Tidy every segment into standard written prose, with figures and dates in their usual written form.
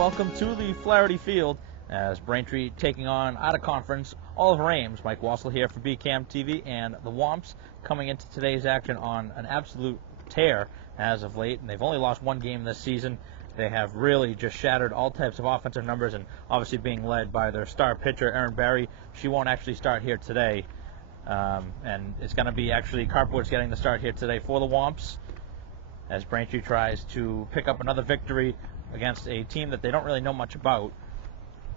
welcome to the Flaherty Field as Braintree taking on out of conference Oliver Ames. Mike Wassel here for BCAM TV, and the Womps coming into today's action on an absolute tear as of late, and they've only lost one game this season. They have really just shattered all types of offensive numbers, and obviously being led by their star pitcher, Erin Barry. She won't actually start here today, and it's going to be actually Carpwood's getting the start here today for the Womps as Braintree tries to pick up another victory against a team that they don't really know much about.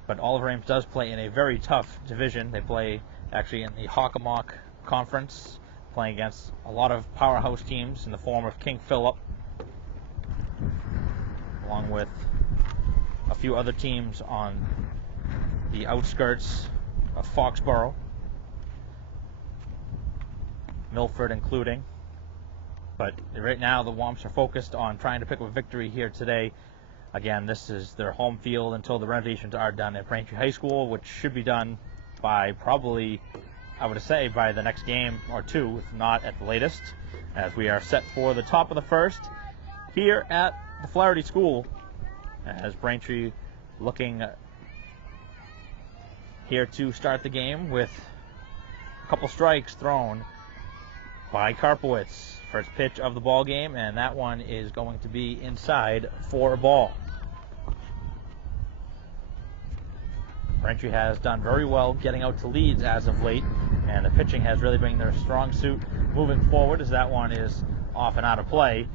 But Oliver Ames does play in a very tough division. They play actually in the Hockomock Conference, playing against a lot of powerhouse teams in the form of King Philip, along with a few other teams on the outskirts of Foxborough, Milford including. But right now the Womps are focused on trying to pick up a victory here today. Again, this is their home field until the renovations are done at Braintree High School, which should be done by probably, I would say, by the next game or two, if not at the latest, as we are set for the top of the first here at the Flaherty School, as Braintree looking here to start the game with a couple strikes thrown by Karpowitz. First pitch of the ball game, and that one is going to be inside for a ball. Braintree has done very well getting out to leads as of late, and the pitching has really been their strong suit moving forward, as that one is off and out of play.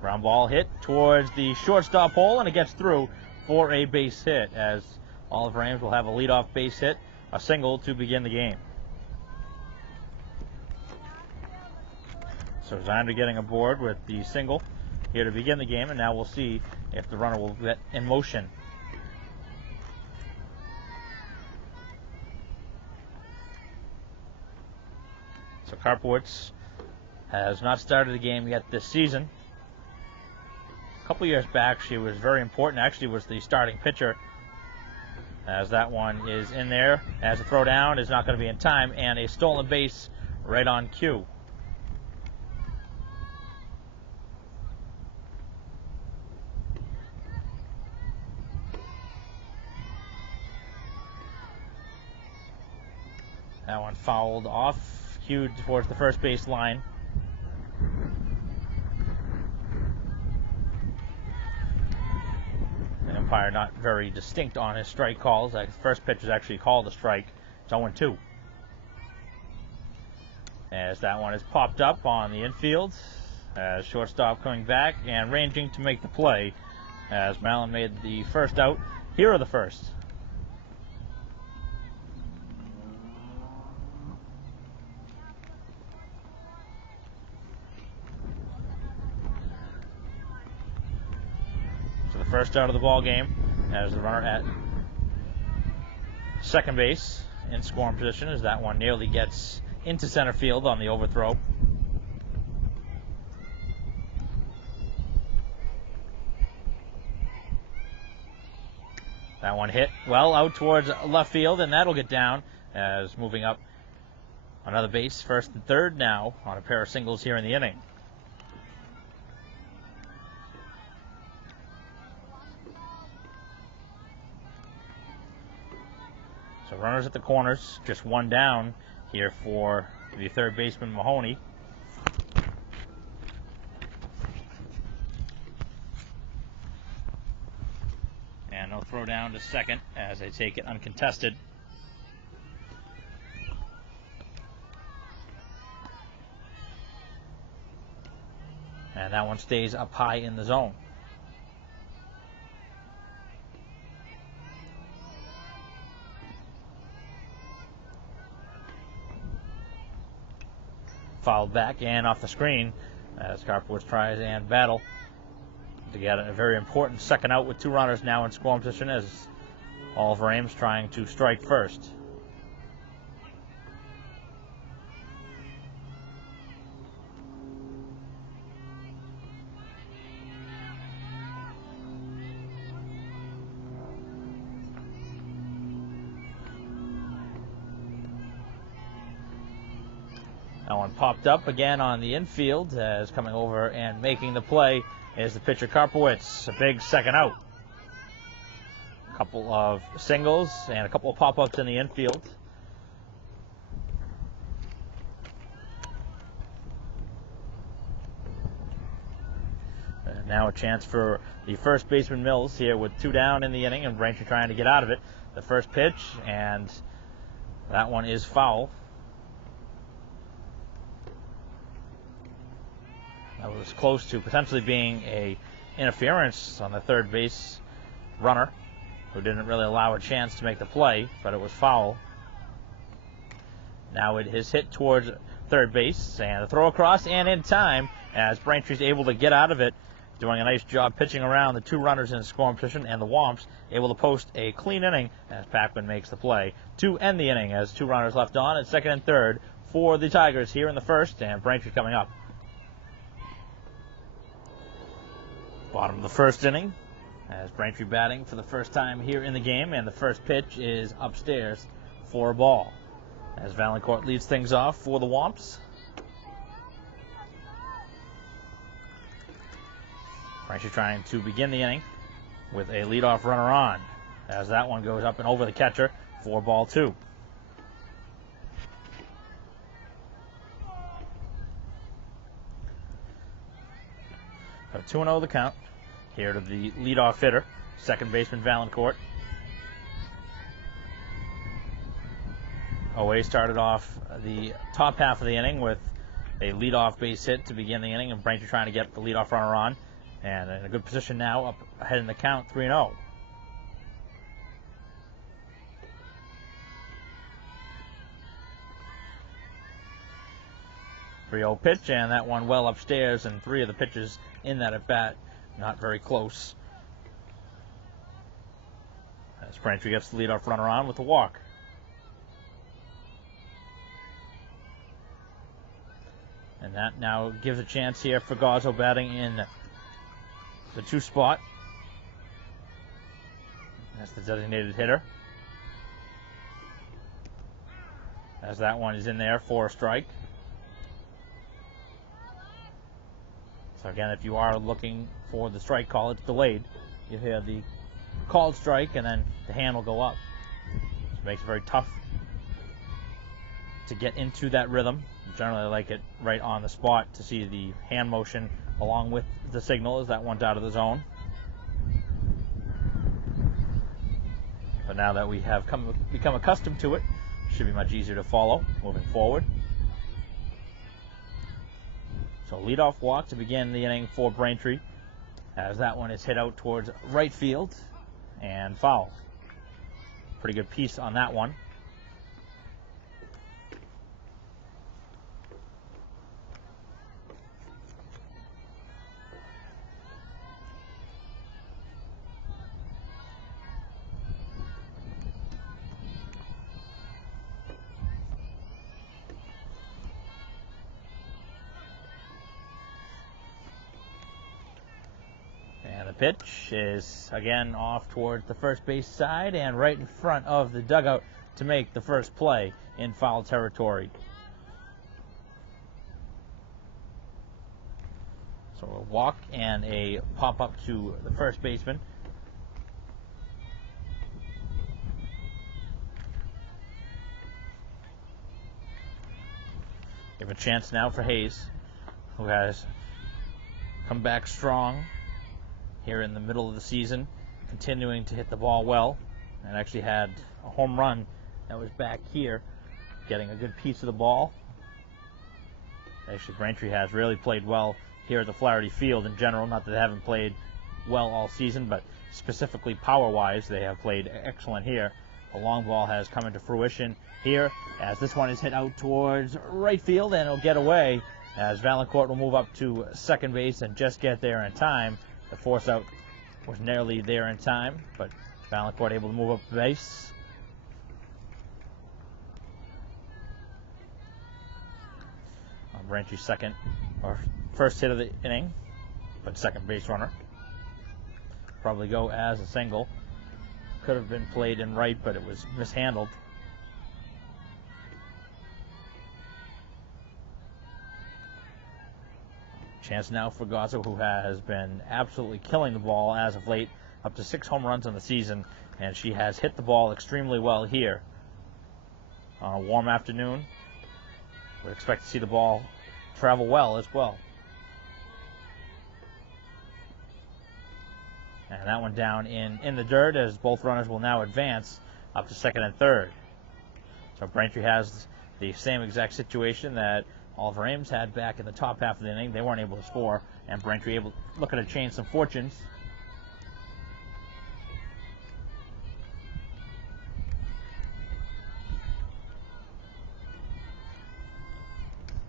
Ground ball hit towards the shortstop hole, and it gets through for a base hit, as Oliver Ames will have a leadoff base hit, a single to begin the game. So Zander getting aboard with the single here to begin the game, and now we'll see if the runner will get in motion. So Karpowitz has not started the game yet this season. A couple years back, she was very important. Actually, was the starting pitcher, as that one is in there. As a throw down is not going to be in time, and a stolen base right on cue. That one fouled off, cued towards the first base line. The umpire not very distinct on his strike calls. The first pitch was actually called a strike. It's 0-2. As that one is popped up on the infield, as shortstop coming back and ranging to make the play, as Malin made the first out. Here are the first. First out of the ball game, as the runner at second base in scoring position, as that one nearly gets into center field on the overthrow. That one hit well out towards left field, and that'll get down, as moving up another base, first and third now on a pair of singles here in the inning. So runners at the corners, just one down here for the third baseman Mahoney. And no throw down to second as they take it uncontested. And that one stays up high in the zone. Fouled back and off the screen as Karpowitz tries and battle to get a very important second out with two runners now in scoring position, as Oliver Ames trying to strike first. That one popped up again on the infield, as coming over and making the play is the pitcher Karpowicz. A big second out. A couple of singles and a couple of pop-ups in the infield. And now a chance for the first baseman Mills here with 2 down in the inning, and Braintree trying to get out of it. The first pitch, and that one is foul. That was close to potentially being a interference on the third base runner, who didn't really allow a chance to make the play, but it was foul. Now it is hit towards third base, and the throw across and in time, as Braintree's able to get out of it, doing a nice job pitching around the 2 runners in scoring position, and the Womps able to post a clean inning as Paquin makes the play to end the inning, as 2 runners left on at second and third for the Tigers here in the first, and Braintree coming up. Bottom of the first inning, as Braintree batting for the first time here in the game, and the first pitch is upstairs for a ball, as Valancourt leads things off for the Womps. Braintree trying to begin the inning with a leadoff runner on, as that one goes up and over the catcher for ball 2. So 2-0 the count. Here to the leadoff hitter, second baseman Valancourt. OA started off the top half of the inning with a leadoff base hit to begin the inning, and Braintree trying to get the leadoff runner on, and in a good position now, up ahead in the count, 3-0. .30 pitch, and that one well upstairs, and 3 of the pitches in that at bat not very close, as Braintree gets the leadoff runner on with a walk. And that now gives a chance here for Gazzo batting in the 2 spot. That's the designated hitter, as that one is in there for a strike. So again, if you are looking for the strike call, it's delayed. You hear the called strike, and then the hand will go up. It makes it very tough to get into that rhythm. Generally, I like it right on the spot to see the hand motion along with the signal as that one's out of the zone. But now that we have become accustomed to it, it should be much easier to follow moving forward. So leadoff walk to begin the inning for Braintree, as that one is hit out towards right field and foul. Pretty good piece on that one. Pitch is again off towards the first base side and right in front of the dugout to make the first play in foul territory. So a walk and a pop-up to the first baseman. Give a chance now for Hayes, who has come back strong here in the middle of the season, continuing to hit the ball well, and actually had a home run that was back here, getting a good piece of the ball. Actually, Braintree has really played well here at the Flaherty Field in general. Not that they haven't played well all season, but specifically power-wise, they have played excellent here. The long ball has come into fruition here, as this one is hit out towards right field, and it'll get away, as Valancourt will move up to second base and just get there in time. The force out was nearly there in time, but Valancourt able to move up the base. Braintree's second or first hit of the inning, but second base runner. Probably go as a single. Could have been played in right, but it was mishandled. Chance now for Gazzo, who has been absolutely killing the ball as of late, up to 6 home runs on the season, and she has hit the ball extremely well here on a warm afternoon. Would expect to see the ball travel well as well. And that one down in the dirt, as both runners will now advance up to second and third. So Braintree has the same exact situation that Oliver Ames had back in the top half of the inning. They weren't able to score, and Braintree able looking to change some fortunes.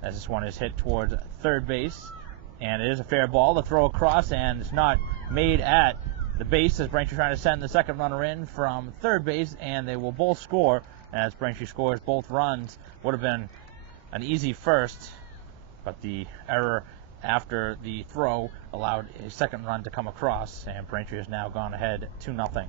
As this one is hit towards third base, and it is a fair ball. The throw across, and it's not made at the base as Braintree trying to send the second runner in from third base, and they will both score as Braintree scores both runs. Would have been an easy first, but the error after the throw allowed a second run to come across, and Braintree has now gone ahead 2-0.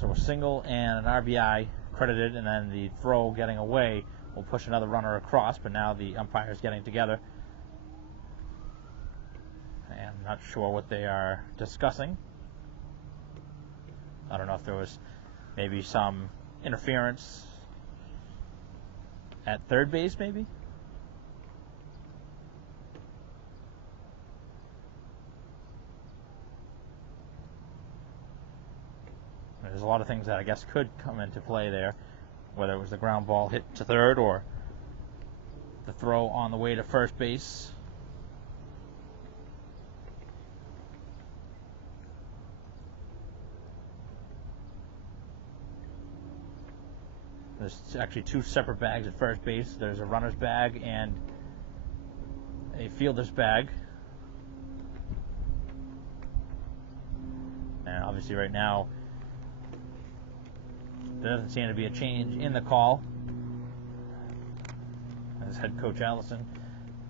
So a single and an RBI credited, and then the throw getting away will push another runner across, but now the umpires getting together. And not sure what they are discussing. I don't know if there was maybe some interference at third base, maybe? There's a lot of things that I guess could come into play there, whether it was the ground ball hit to third or the throw on the way to first base. There's actually 2 separate bags at first base. There's a runner's bag and a fielder's bag. And obviously right now, there doesn't seem to be a change in the call, as head coach Allison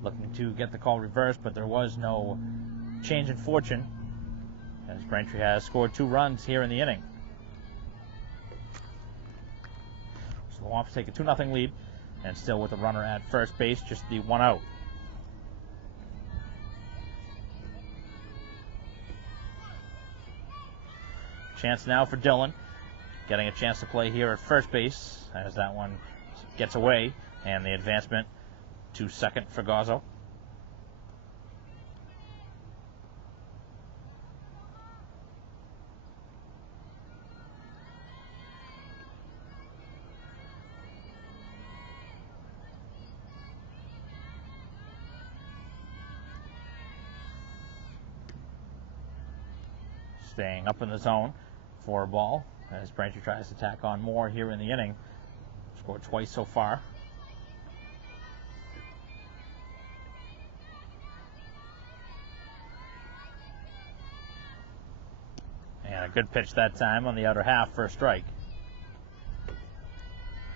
looking to get the call reversed, but there was no change in fortune, as Braintree has scored 2 runs here in the inning. So the Womps take a 2-0 lead, and still with a runner at first base, just the 1 out. Chance now for Dillon, getting a chance to play here at first base, as that one gets away, and the advancement to second for Gazzo. Staying up in the zone for a ball, as Braintree tries to tack on more here in the inning. Scored twice so far. And a good pitch that time on the outer half for a strike.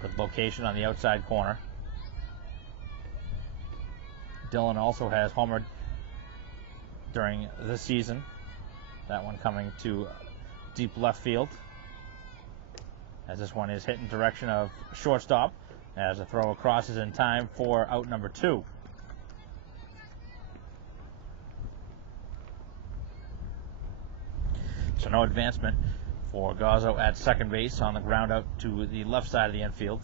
Good location on the outside corner. Dillon also has homered during the season. That one coming to deep left field, as this one is hit in direction of shortstop, as a throw across is in time for out number 2. So no advancement for Gazzo at second base on the ground out to the left side of the infield.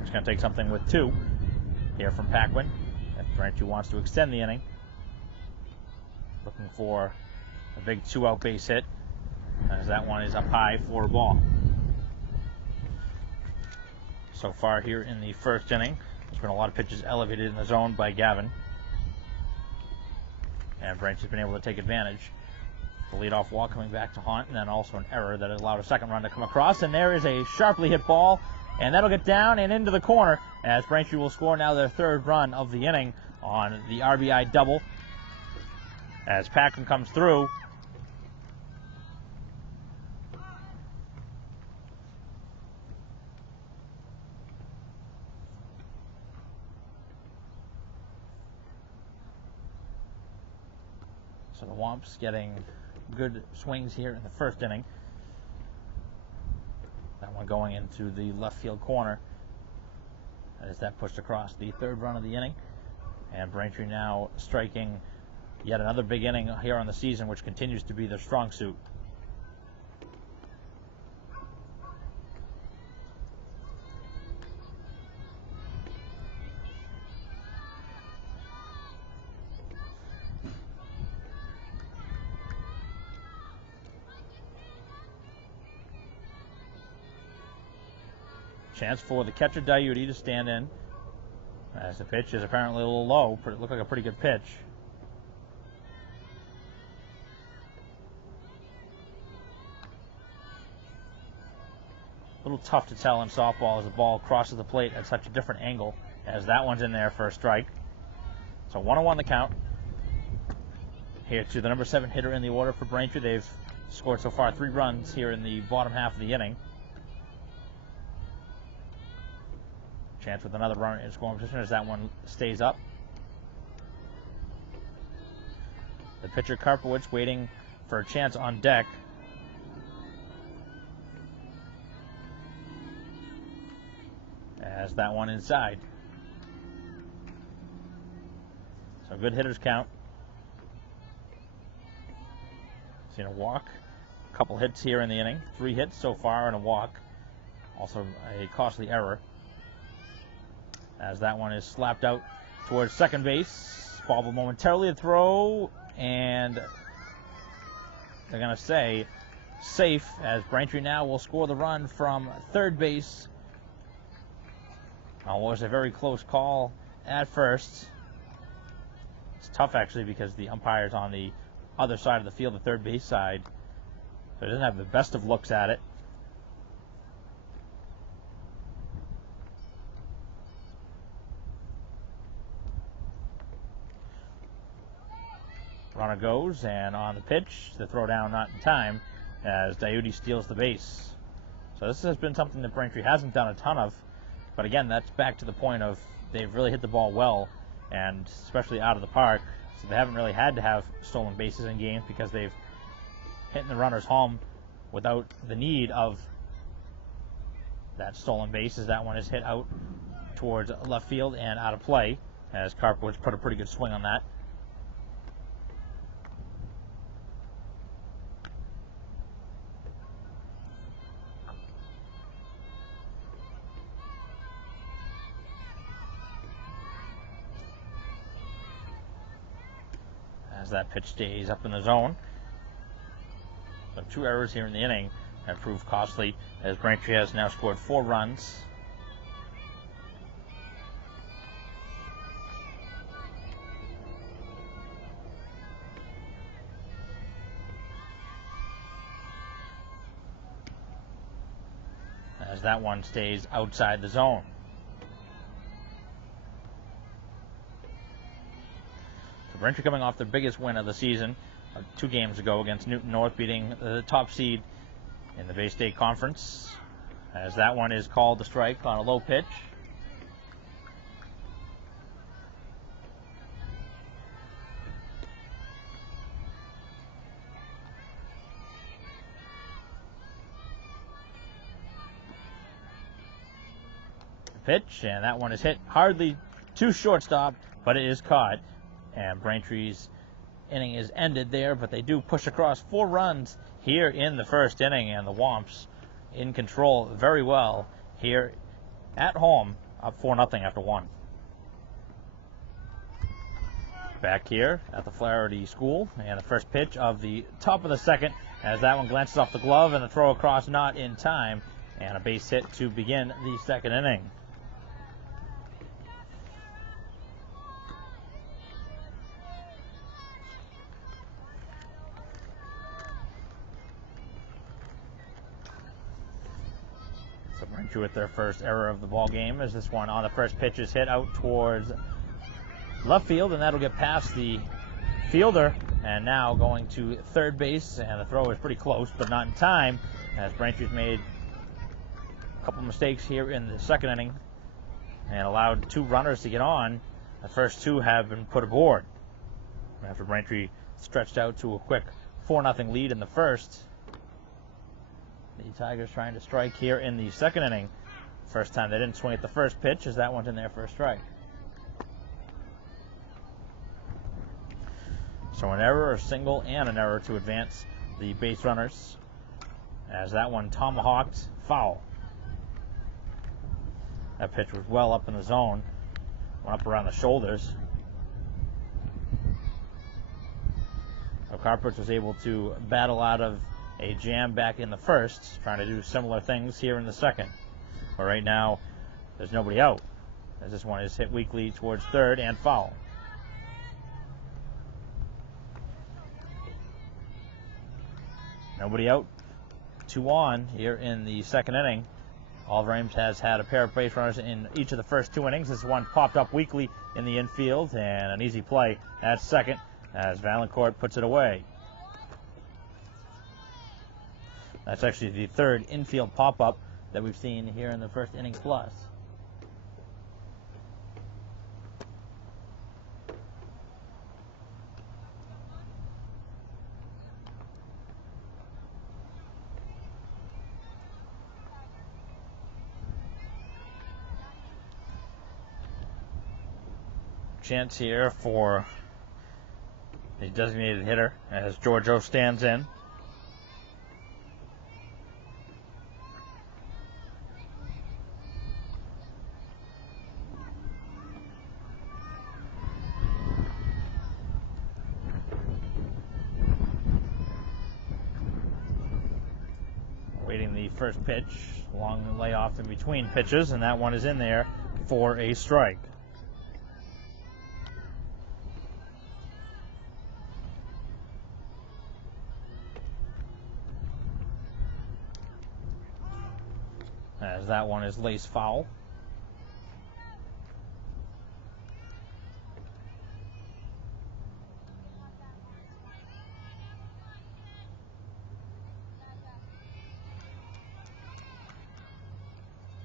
Just going to take something with 2 here from Paquin, if Braintree wants to extend the inning. Looking for a big 2-out base hit, as that one is up high for a ball. So far here in the first inning, there's been a lot of pitches elevated in the zone by Gavin, and Braintree's been able to take advantage. The leadoff walk coming back to haunt, and then also an error that allowed a second run to come across, and there is a sharply hit ball, and that'll get down and into the corner, as Braintree will score now their 3rd run of the inning on the RBI double, as Paquin comes through. So the Womps getting good swings here in the first inning. That one going into the left field corner as that pushed across the third run of the inning. And Braintree now striking yet another big inning here on the season, which continues to be their strong suit. Chance for the catcher Diuti to stand in, as the pitch is apparently a little low, but it looked like a pretty good pitch. A little tough to tell in softball as the ball crosses the plate at such a different angle, as that one's in there for a strike. So 1-1 the count. Here to the number 7 hitter in the order for Braintree. They've scored so far 3 runs here in the bottom half of the inning. Chance with another runner in scoring position as that one stays up. The pitcher Karpowicz waiting for a chance on deck. As that one inside. So good hitters count. Seen a walk, a couple hits here in the inning. 3 hits so far and a walk. Also a costly error, as that one is slapped out towards second base. Bobble momentarily to throw, and they're going to say safe, as Braintree now will score the run from third base. It was a very close call at first. It's tough actually because the umpire's on the other side of the field, the third base side, so he doesn't have the best of looks at it. Runner goes, and on the pitch, the throw down not in time, as Diuti steals the base. So this has been something that Braintree hasn't done a ton of, but again, that's back to the point of they've really hit the ball well, and especially out of the park, so they haven't really had to have stolen bases in games because they've hit the runners home without the need of that stolen base, as that one is hit out towards left field and out of play, as Karpowicz put a pretty good swing on that. As that pitch stays up in the zone. So 2 errors here in the inning have proved costly, as Braintree has now scored 4 runs. As that one stays outside the zone. Braintree coming off their biggest win of the season 2 games ago against Newton North, beating the top seed in the Bay State Conference, as that one is called the strike on a low pitch. Pitch, and that one is hit hardly to shortstop, but it is caught. And Braintree's inning is ended there, but they do push across 4 runs here in the first inning, and the Womps in control very well here at home, up 4-0 after 1. Back here at the Flaherty School, and the first pitch of the top of the second, as that one glances off the glove, and the throw across not in time, and a base hit to begin the second inning. Braintree with their first error of the ball game, as this one on the first pitch is hit out towards left field, and that'll get past the fielder, and now going to third base, and the throw is pretty close but not in time, as Braintree's made a couple mistakes here in the second inning and allowed 2 runners to get on. The first 2 have been put aboard after Braintree stretched out to a quick 4-0 lead in the first. The Tigers trying to strike here in the second inning. First time they didn't swing at the first pitch, as that one's in there for a strike. So an error, a single, and an error to advance the base runners, as that one tomahawked foul. That pitch was well up in the zone, went up around the shoulders. So Carpers was able to battle out of a jam back in the first, trying to do similar things here in the second. But right now, there's nobody out, as this one is hit weakly towards third and foul. Nobody out, 2 on here in the second inning. Oliver Ames has had a pair of base runners in each of the first 2 innings. This one popped up weakly in the infield, and an easy play at second as Valancourt puts it away. That's actually the third infield pop-up that we've seen here in the first inning plus. Chance here for the designated hitter as Giorgio stands in. Waiting the first pitch, long layoff in between pitches, and that one is in there for a strike. As that one is lace foul.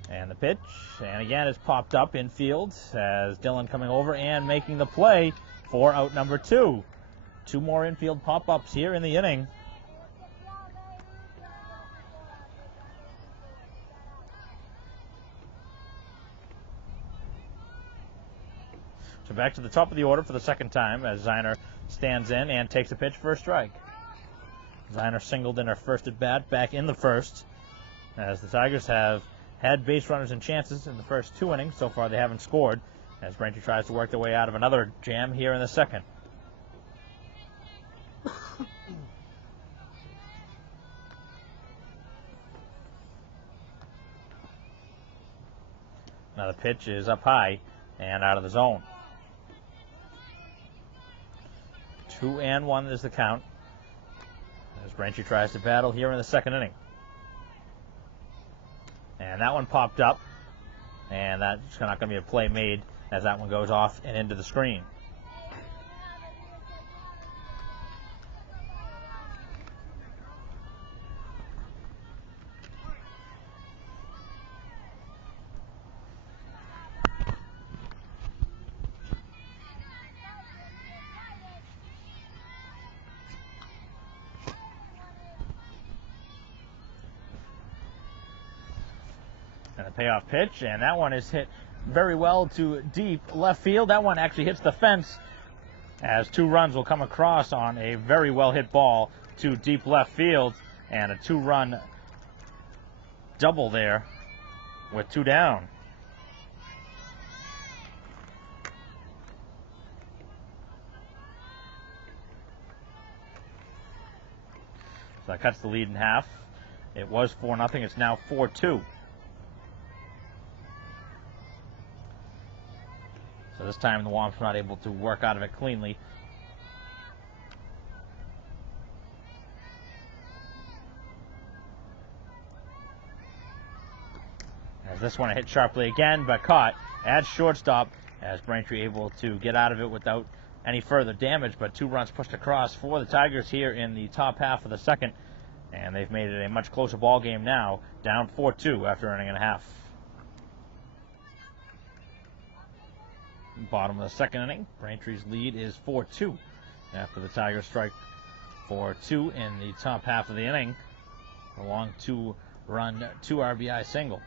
And the pitch, and again it's popped up infield as Dillon coming over and making the play for out number 2. 2 more infield pop-ups here in the inning. So back to the top of the order for the second time as Ziner stands in and takes a pitch for a strike. Ziner singled in her first at bat back in the first, as the Tigers have had base runners and chances in the first 2 innings. So far they haven't scored, as Braintree tries to work their way out of another jam here in the second. Now the pitch is up high and out of the zone. 2-1 is the count as Braintree tries to battle here in the second inning. And that one popped up, and that's not going to be a play made as that one goes off and into the screen. And a payoff pitch, and that one is hit very well to deep left field. That one actually hits the fence as 2 runs will come across on a very well hit ball to deep left field, and a 2-run double there with 2 down. So that cuts the lead in half. It was 4-0. It's now 4-2. So this time the Womps not able to work out of it cleanly. As this one hit sharply again, but caught at shortstop, as Braintree able to get out of it without any further damage, but 2 runs pushed across for the Tigers here in the top half of the second, and they've made it a much closer ball game now, down 4-2 after an inning and a half. Bottom of the second inning, Braintree's lead is 4-2 after the Tigers strike for 2 in the top half of the inning. A long 2-run, 2 RBI single.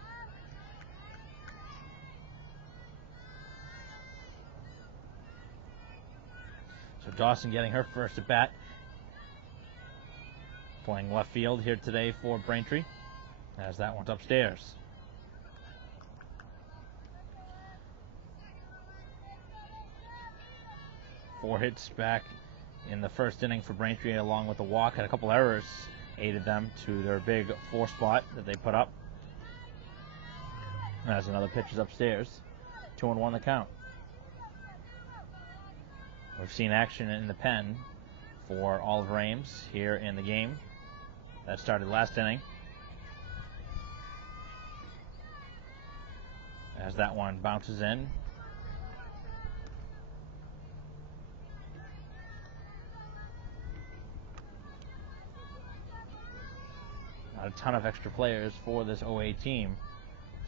So Dawson getting her first at bat. Playing left field here today for Braintree, as that one's upstairs. Four hits back in the first inning for Braintree, along with a walk. Had a couple errors aided them to their big 4 spot that they put up. As another pitch is upstairs. 2-1 the count. We've seen action in the pen for Oliver Ames here in the game. That started last inning. As that one bounces in. Not a ton of extra players for this OA team.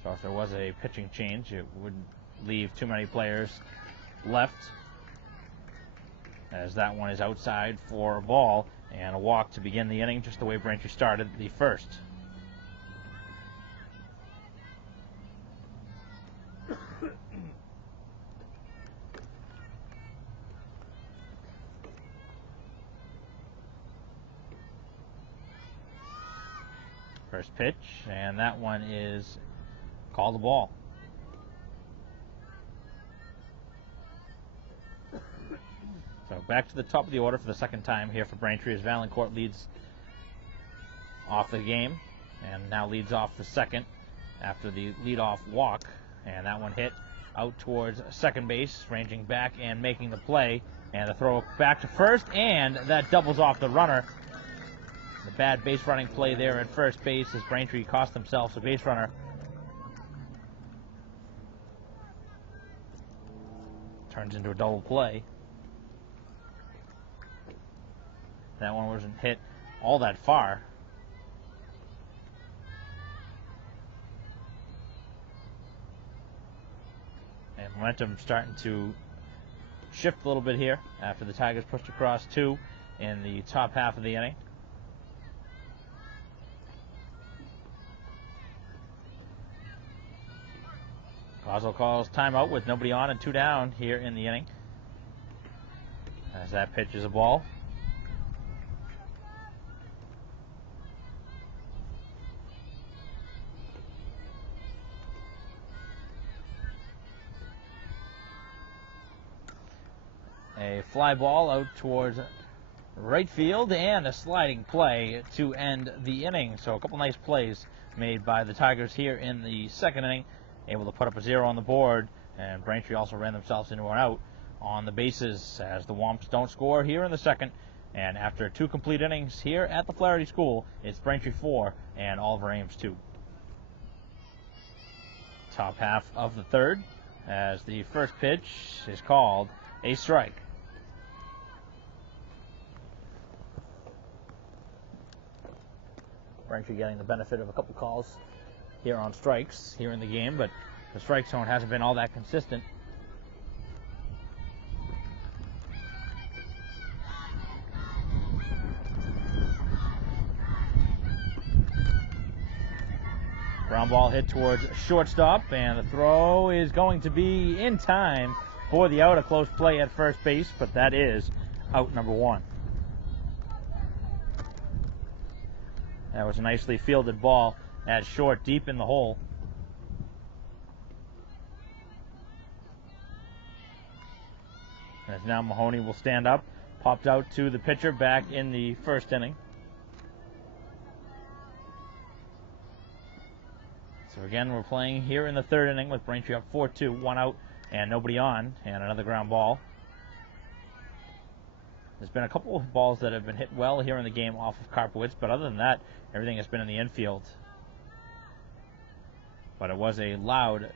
So if there was a pitching change, it wouldn't leave too many players left. As that one is outside for a ball and a walk to begin the inning, just the way Braintree started the first. First pitch, and that one is called a ball. So back to the top of the order for the second time here for Braintree as Valancourt leads off the game and now leads off the second after the leadoff walk. And that one hit out towards second base, ranging back and making the play. And the throw back to first, and that doubles off the runner. The bad base running play there at first base as Braintree cost themselves a base runner. Turns into a double play. That one wasn't hit all that far. And momentum starting to shift a little bit here after the Tigers pushed across 2 in the top half of the inning. Cosell calls timeout with nobody on and 2 down here in the inning. As that pitch is a ball. A fly ball out towards right field and a sliding play to end the inning. So a couple nice plays made by the Tigers here in the second inning. Able to put up a 0 on the board, and Braintree also ran themselves into an out on the bases as the Womps don't score here in the second. And after 2 complete innings here at the Flaherty School, it's Braintree 4 and Oliver Ames 2. Top half of the third as the first pitch is called a strike. Braintree getting the benefit of a couple calls here on strikes here in the game, but the strike zone hasn't been all that consistent. Ground ball hit towards shortstop, and the throw is going to be in time for the out. A close play at first base, but that is out number 1. That was a nicely fielded ball at short, deep in the hole. As now Mahoney will stand up, popped out to the pitcher back in the first inning. So again, we're playing here in the third inning with Braintree up 4-2, 1 out and nobody on, and another ground ball. There's been a couple of balls that have been hit well here in the game off of Karpowitz, but other than that, everything has been in the infield. But it was a loud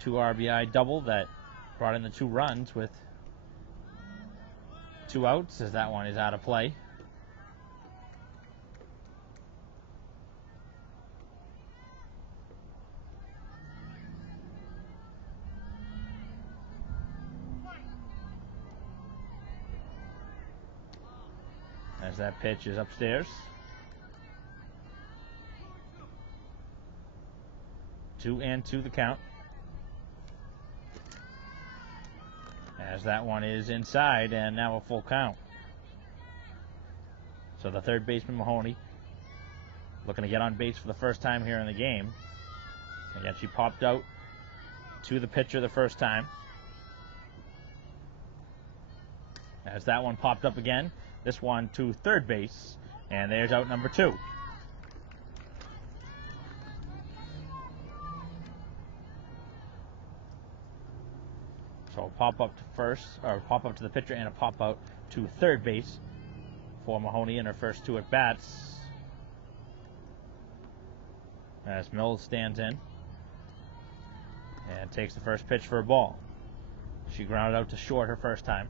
2 RBI double that brought in the 2 runs with 2 outs, as that one is out of play. as that pitch is upstairs. 2-2 the count. As that one is inside, and now a full count. So the third baseman, Mahoney, looking to get on base for the first time here in the game. Again, she popped out to the pitcher the first time. As that one popped up again, this one to third base, and there's out number 2. So a pop up to first, or pop up to the pitcher, and a pop out to third base for Mahoney in her first 2 at bats. As Mills stands in and takes the first pitch for a ball. She grounded out to short her first time.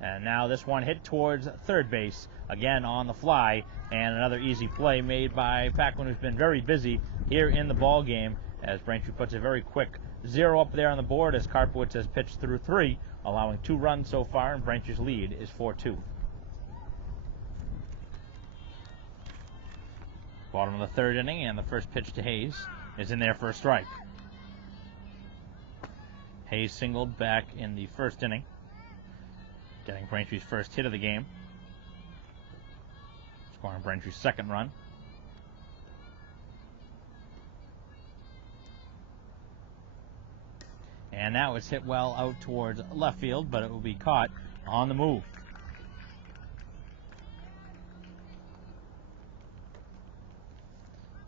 And now this one hit towards third base, again on the fly, and another easy play made by Paquin, who's been very busy here in the ball game, as Braintree puts a very quick 0 up there on the board as Karpowicz has pitched through 3, allowing 2 runs so far, and Braintree's lead is 4-2. Bottom of the third inning, and the first pitch to Hayes is in there for a strike. Hayes singled back in the first inning, getting Braintree's first hit of the game, scoring Braintree's second run. And now it's hit well out towards left field, but it will be caught on the move.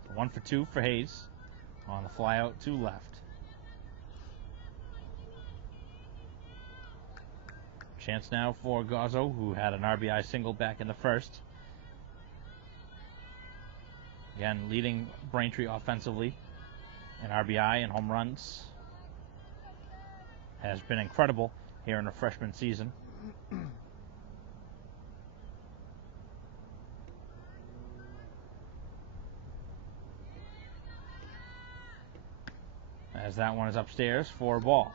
So 1 for 2 for Hayes on the fly out to left. Chance now for Gazzo, who had an RBI single back in the first. Again, leading Braintree offensively in RBI and home runs. Has been incredible here in her freshman season. As that one is upstairs for a ball.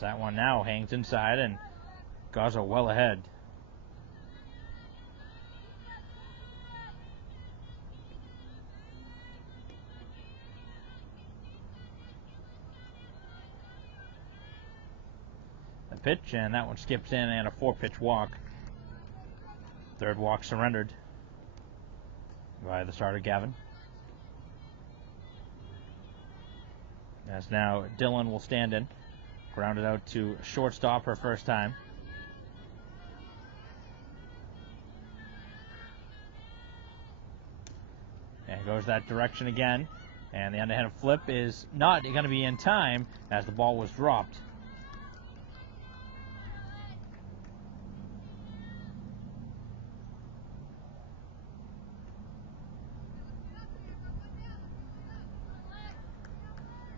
That one now hangs inside, and Gazzo well ahead. The pitch, and that one skips in, and a 4-pitch walk. Third walk surrendered by the starter, Gavin. As now Dillon will stand in. Grounded out to shortstop her first time. And goes that direction again. And the underhanded flip is not going to be in time as the ball was dropped.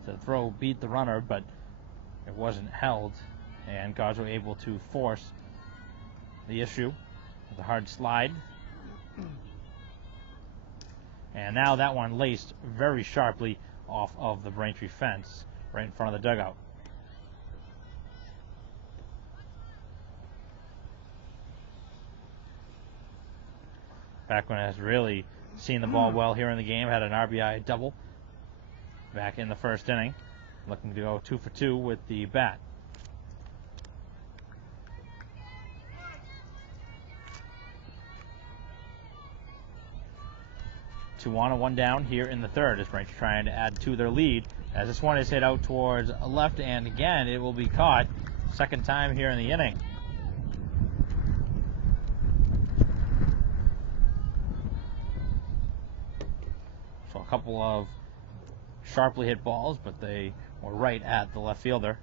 So the throw beat the runner, but it wasn't held, and Gazzo able to force the issue with a hard slide. And now that one laced very sharply off of the Braintree fence, right in front of the dugout. Paquin has really seen the ball well here in the game, had an RBI double back in the first inning. Looking to go 2 for 2 with the bat. Two on and 1 down here in the third as Braintree trying to add to their lead. As this one is hit out towards left, and again it will be caught. Second time here in the inning. So a couple of sharply hit balls, but they were right at the left fielder.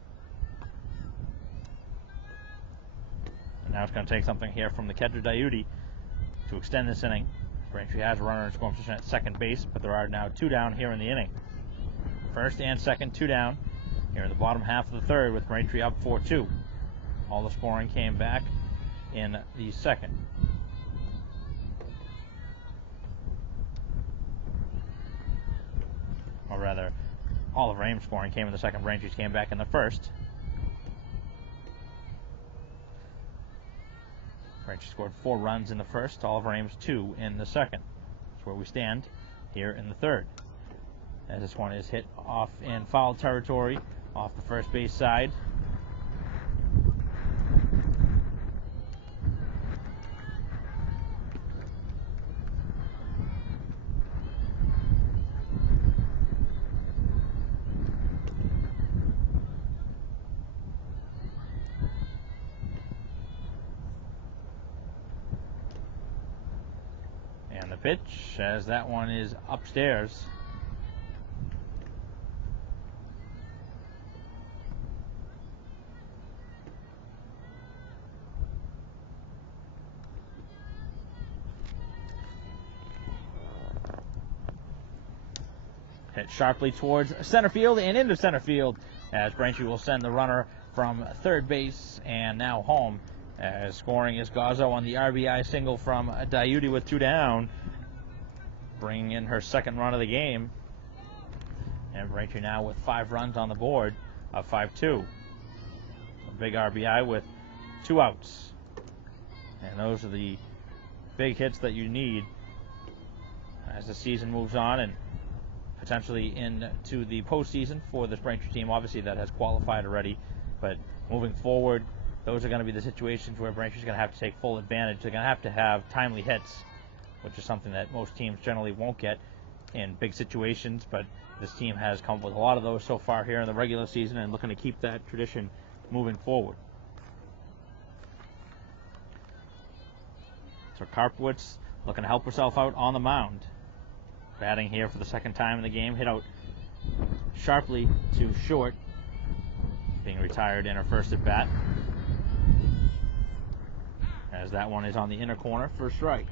And now it's going to take something here from the catcher, Diuti, to extend this inning. Braintree has a runner in scoring position at second base, but there are now 2 down here in the inning. First and second, 2 down here in the bottom half of the third, with Braintree up 4-2. All the scoring came back in the second. Or rather, all of Ames scoring came in the second. Braintree's came back in the first. Braintree scored 4 runs in the first. Oliver Ames 2 in the second. That's where we stand here in the third. As this one is hit off in foul territory, off the first base side. And the pitch, as that one is upstairs. Hit sharply towards center field and into center field, as Braintree will send the runner from third base and now home. As scoring is Gazzo on the RBI single from Diuti with 2 down, bringing in her second run of the game. And Braintree now with 5 runs on the board of 5-2. A big RBI with 2 outs. And those are the big hits that you need as the season moves on and potentially into the postseason for this Braintree team, obviously that has qualified already. But moving forward, those are going to be the situations where Braintree's going to have to take full advantage. They're going to have timely hits, which is something that most teams generally won't get in big situations. But this team has come up with a lot of those so far here in the regular season and looking to keep that tradition moving forward. So Karpowitz looking to help herself out on the mound. Batting here for the second time in the game, hit out sharply to short, being retired in her first at bat. As that one is on the inner corner for a strike.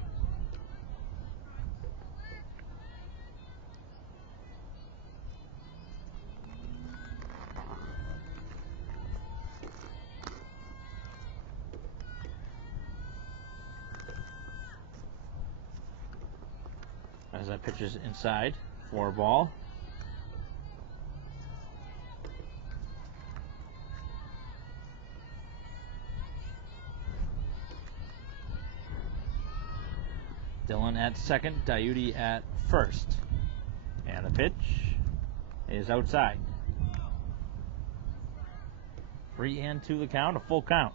As that pitch is inside for a ball. Dillon at second, Diuti at first. And the pitch is outside. 3-2 the count, a full count.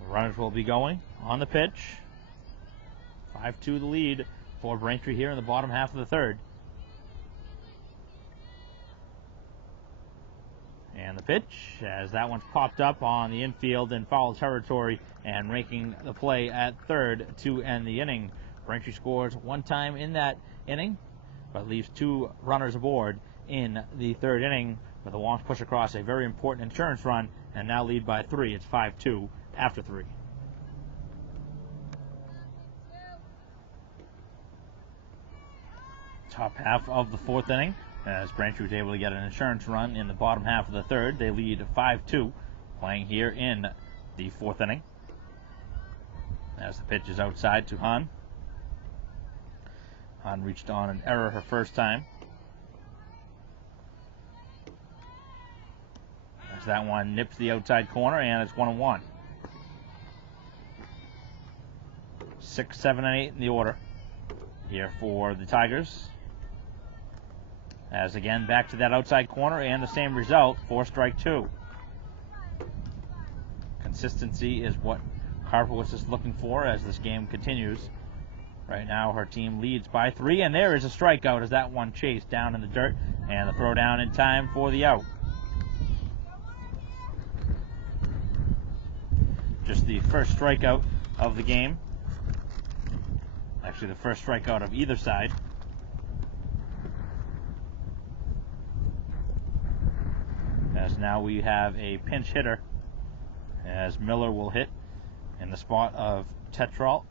The runners will be going on the pitch. 5-2 the lead for Braintree here in the bottom half of the third. And the pitch, as that one's popped up on the infield in foul territory and making the play at third to end the inning. Braintree scores 1 time in that inning, but leaves 2 runners aboard in the third inning. But the Wonks push across a very important insurance run and now lead by 3. It's 5-2 after 3. Top half of the fourth inning, as Braintree was able to get an insurance run in the bottom half of the third. They lead 5-2, playing here in the fourth inning. As the pitch is outside to Hahn. Hahn reached on an error her first time. As that one nips the outside corner, and it's 1-1. 6, 7, and 8 in the order here for the Tigers. As again, back to that outside corner, and the same result for strike 2. Consistency is what Karpowitz is looking for as this game continues. Right now, her team leads by 3, and there is a strikeout as that one chased down in the dirt, and the throw down in time for the out. Just the first strikeout of the game. Actually, the first strikeout of either side. As now we have a pinch hitter, as Miller will hit in the spot of Tetralt.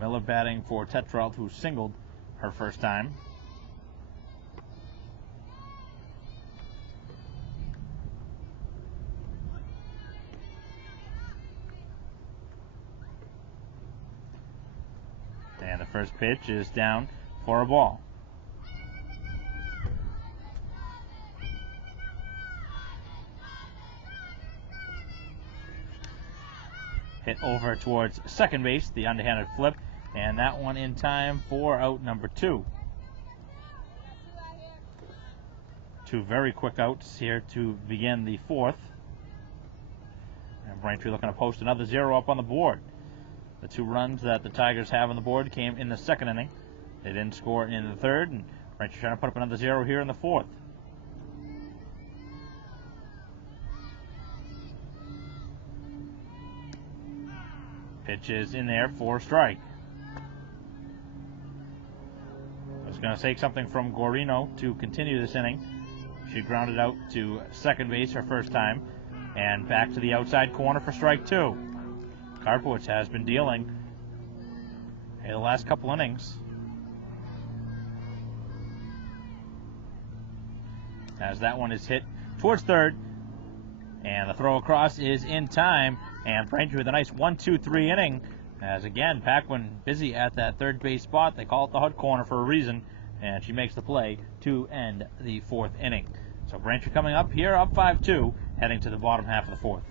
Miller batting for Tetrault, who singled her first time. And the first pitch is down for a ball. Hit over towards second base, the underhanded flip, and that one in time for out number 2. 2 very quick outs here to begin the 4th. And Braintree looking to post another 0 up on the board. The 2 runs that the Tigers have on the board came in the second inning. They didn't score in the third, and Braintree trying to put up another 0 here in the 4th. Pitch is in there for a strike. It's going to take something from Guarino to continue this inning. She grounded out to second base her first time, and back to the outside corner for strike 2. Karpowicz has been dealing in the last couple innings. As that one is hit towards third, and the throw across is in time, and Braintree with a nice 1-2-3 inning. As again, Paquin busy at that third base spot. They call it the hut corner for a reason, and she makes the play to end the 4th inning. So Braintree coming up here, up 5-2, heading to the bottom half of the 4th.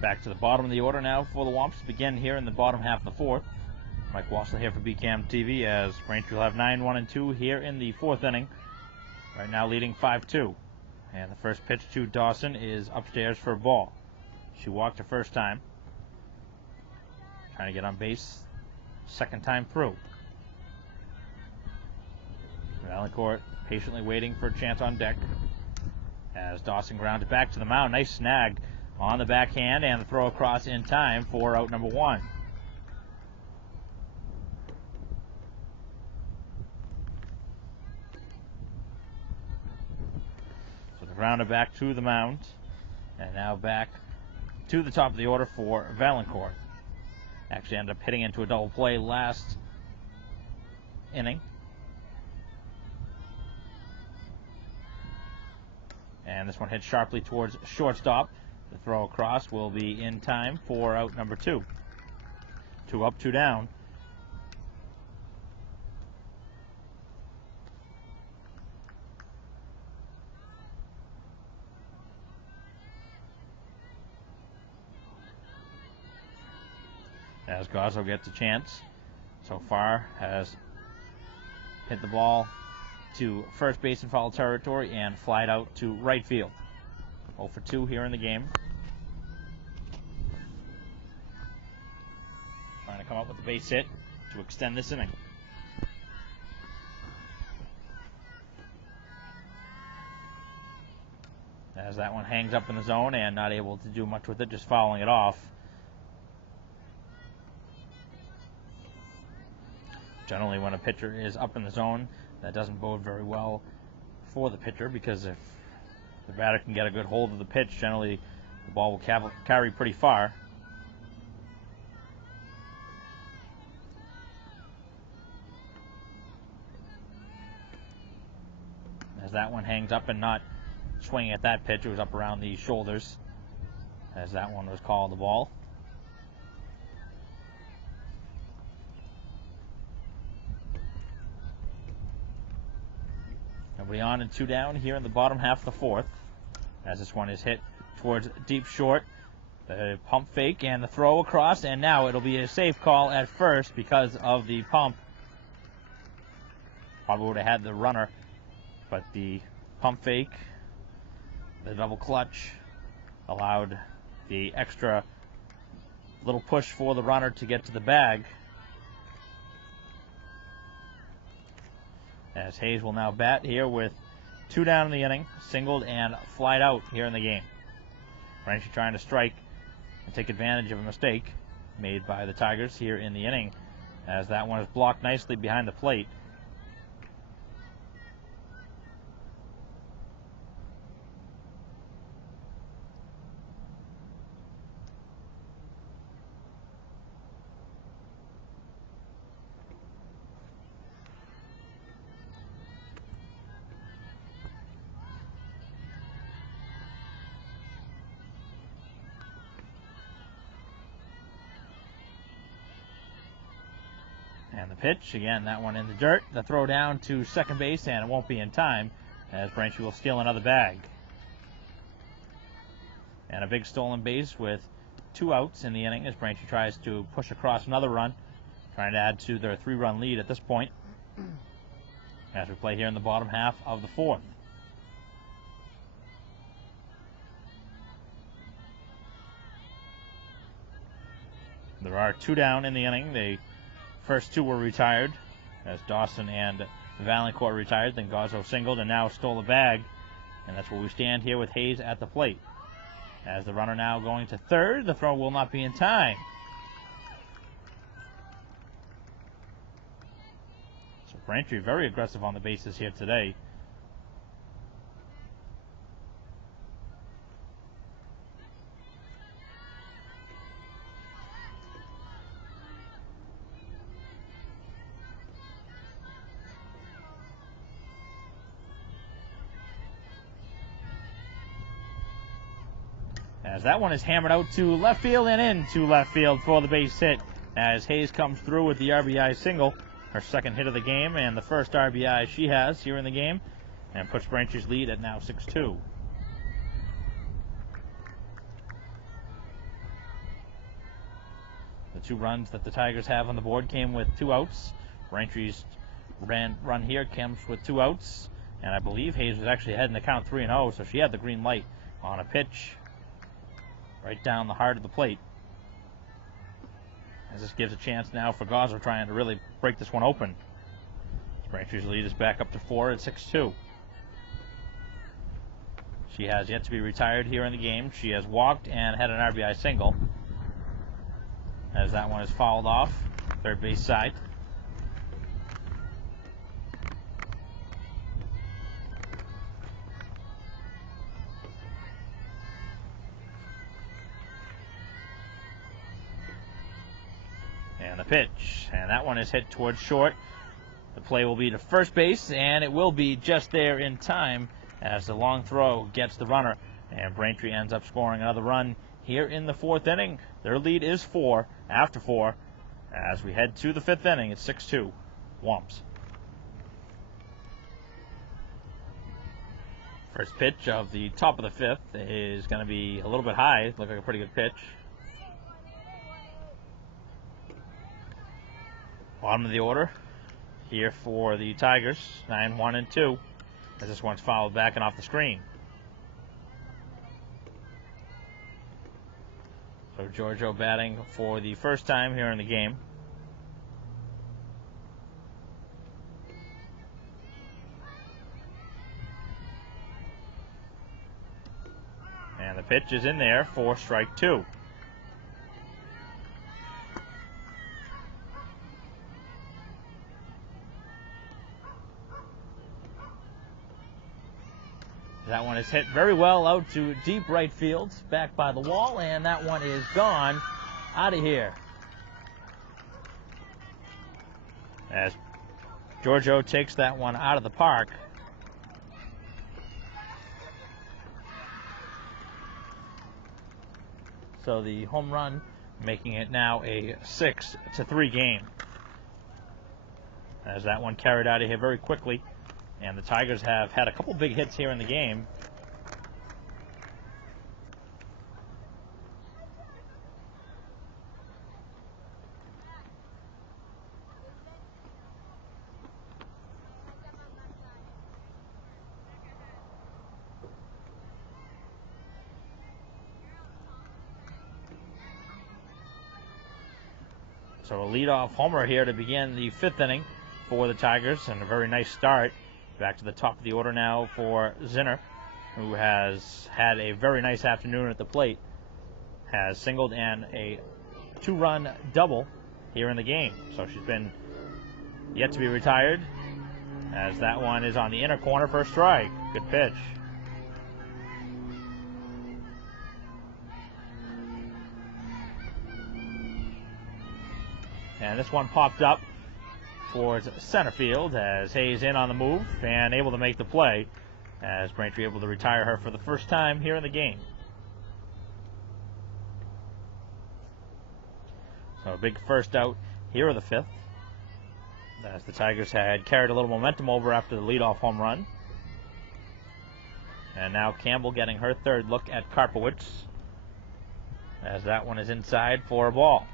Back to the bottom of the order now for the Womps to begin here in the bottom half of the 4th. Mike Wassler here for BCAM TV as Braintree will have 9-1-2 here in the 4th inning. Right now leading 5-2. And the first pitch to Dawson is upstairs for a ball. She walked her first time. Trying to get on base second time through. Valancourt patiently waiting for a chance on deck as Dawson grounded back to the mound. Nice snag on the backhand, and the throw across in time for out number 1. So the grounder back to the mound, and now back to the top of the order for Valancourt. Actually ended up hitting into a double play last inning. And this one hit sharply towards shortstop. The throw across will be in time for out number 2. 2 up, 2 down. As Gazzo gets a chance, so far has hit the ball to first base in foul territory and flied out to right field. 0 for 2 here in the game. Trying to come up with a base hit to extend this inning. As that one hangs up in the zone and not able to do much with it, just fouling it off. Generally, when a pitcher is up in the zone, that doesn't bode very well for the pitcher, because if the batter can get a good hold of the pitch, generally the ball will carry pretty far. As that one hangs up and not swinging at that pitch, it was up around the shoulders, as that one was called the ball. Nobody on and 2 down here in the bottom half of the 4th, as this one is hit towards deep short. The pump fake and the throw across, and now it'll be a safe call at first because of the pump. Probably would have had the runner, but the pump fake, the double clutch, allowed the extra little push for the runner to get to the bag. As Hayes will now bat here with 2 down in the inning, singled and flied out here in the game. Braintree trying to strike and take advantage of a mistake made by the Tigers here in the inning, as that one is blocked nicely behind the plate. And the pitch, again, that one in the dirt. The throw down to second base, and it won't be in time as Braintree will steal another bag. And a big stolen base with 2 outs in the inning as Braintree tries to push across another run, trying to add to their 3-run lead at this point as we play here in the bottom half of the 4th. There are 2 down in the inning. The first 2 were retired as Dawson and Valancourt retired. Then Gazzo singled and now stole a bag. And that's where we stand here with Hayes at the plate. As the runner now going to third, the throw will not be in time. So Braintree very aggressive on the bases here today. As that one is hammered out to left field and into left field for the base hit as Hayes comes through with the RBI single, her second hit of the game and the first RBI she has here in the game, and puts Braintree's lead at now 6-2. The 2 runs that the Tigers have on the board came with 2 outs. Braintree's run here comes with 2 outs, and I believe Hayes was actually ahead in the count 3-0, so she had the green light on a pitch right down the heart of the plate. As this gives a chance now for Gazzo trying to really break this one open. Braintree's lead is back up to 4 at 6-2. She has yet to be retired here in the game. She has walked and had an RBI single. As that one is fouled off, third base side. And the pitch, and that one is hit towards short. The play will be to first base, and it will be just there in time as the long throw gets the runner, and Braintree ends up scoring another run here in the 4th inning. Their lead is 4 after 4 as we head to the 5th inning. It's 6-2 Womps. First pitch of the top of the 5th is going to be a little bit high. Look like a pretty good pitch. Bottom of the order here for the Tigers, 9-1 and 2, as this one's fouled back and off the screen. So Giorgio batting for the first time here in the game. And the pitch is in there for strike 2. That one is hit very well out to deep right field, back by the wall, and that one is gone out of here. As Giorgio takes that one out of the park. So the home run making it now a 6-3 game. As that one carried out of here very quickly. And the Tigers have had a couple big hits here in the game. So a leadoff homer here to begin the 5th inning for the Tigers, and a very nice start. Back to the top of the order now for Zinner, who has had a very nice afternoon at the plate. Has singled and a 2-run double here in the game. So she's been yet to be retired, as that one is on the inner corner for a strike. Good pitch. And this one popped up towards center field as Hayes in on the move and able to make the play as Braintree able to retire her for the first time here in the game. So a big first out here of the 5th as the Tigers had carried a little momentum over after the leadoff home run. And now Campbell getting her third look at Karpowicz, as that one is inside for a ball.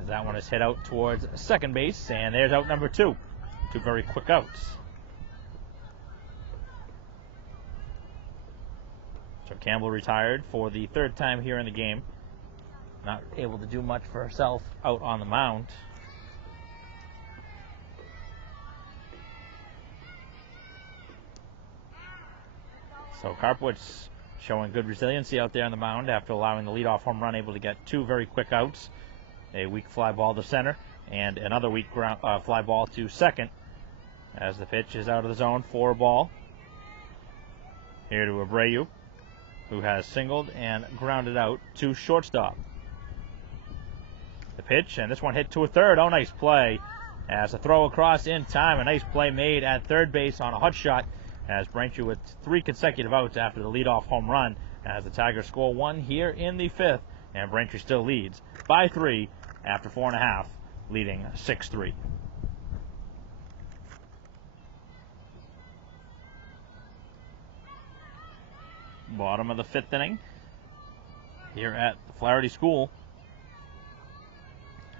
As that one is hit out towards second base, and there's out number two. Two very quick outs. So Campbell retired for the third time here in the game. Not able to do much for herself out on the mound. So Karpowicz showing good resiliency out there on the mound after allowing the leadoff home run, able to get two very quick outs. A weak fly ball to center and another weak fly ball to second, as the pitch is out of the zone for a ball. Here to Abreu, who has singled and grounded out to shortstop. The pitch, and this one hit to a third. Oh, nice play. As a throw across in time, a nice play made at third base on a hot shot, as Braintree with three consecutive outs after the leadoff home run, as the Tigers score one here in the fifth, and Braintree still leads by 3 after 4.5, leading 6-3. Bottom of the fifth inning here at the Flaherty School,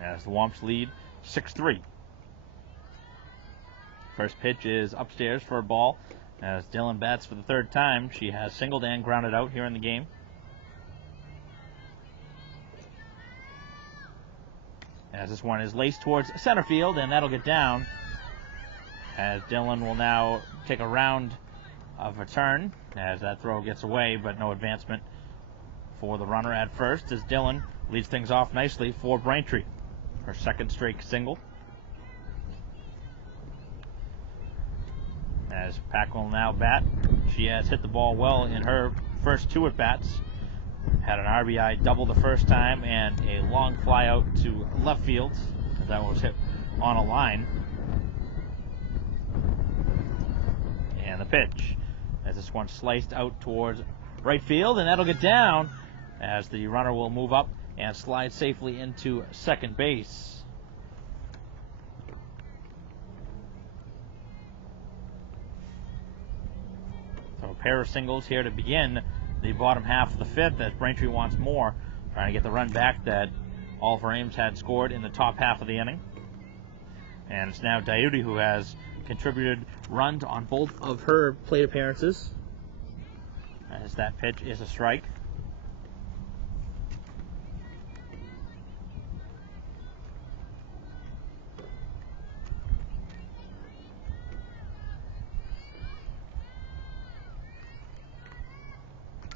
as the Womps lead 6-3. First pitch is upstairs for a ball, as Dylan bats for the third time. She has singled and grounded out here in the game. As this one is laced towards center field, and that'll get down, as Dylan will now take a round of a turn, as that throw gets away, but no advancement for the runner at first, as Dylan leads things off nicely for Braintree. Her second straight single. As Pack will now bat. She has hit the ball well in her first two at-bats. Had an RBI double the first time and a long fly out to left field, as that one was hit on a line. And the pitch, as this one sliced out towards right field, and that'll get down, as the runner will move up and slide safely into second base. So a pair of singles here to begin the bottom half of the fifth, as Braintree wants more, trying to get the run back that Oliver Ames had scored in the top half of the inning. And it's now Diuti who has contributed runs on both of her plate appearances, as that pitch is a strike.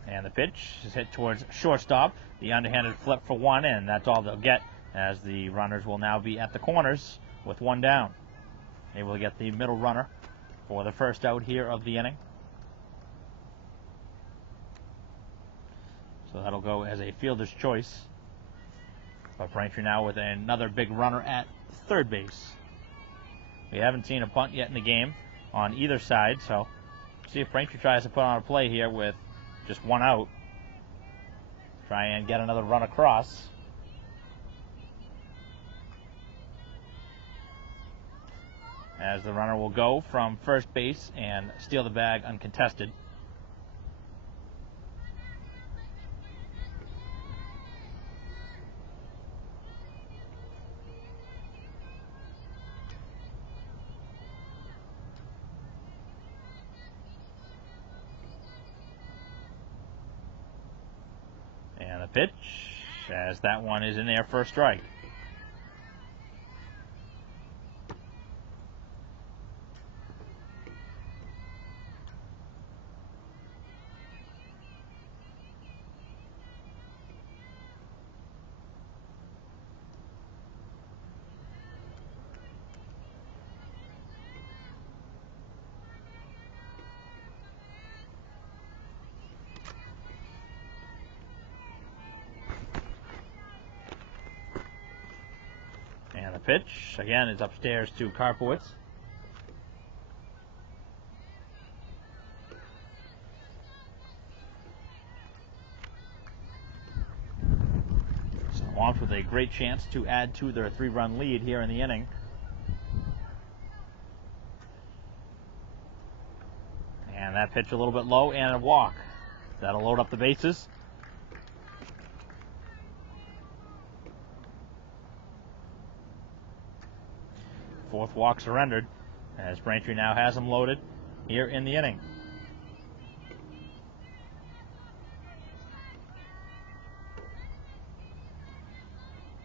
And the pitch is hit towards shortstop. The underhanded flip for one, and that's all they'll get, as the runners will now be at the corners with one down. Able to get the middle runner for the first out here of the inning. So that'll go as a fielder's choice. But Braintree now with another big runner at third base. We haven't seen a bunt yet in the game on either side, so see if Braintree tries to put on a play here with just one out. Try and get another run across. As the runner will go from first base and steal the bag uncontested. And the pitch, as that one is in there for a strike. And the pitch, again, is upstairs to Karpowicz. Womps with a great chance to add to their 3-run lead here in the inning. And that pitch a little bit low and a walk. That'll load up the bases. Fourth walk surrendered as Braintree now has them loaded here in the inning.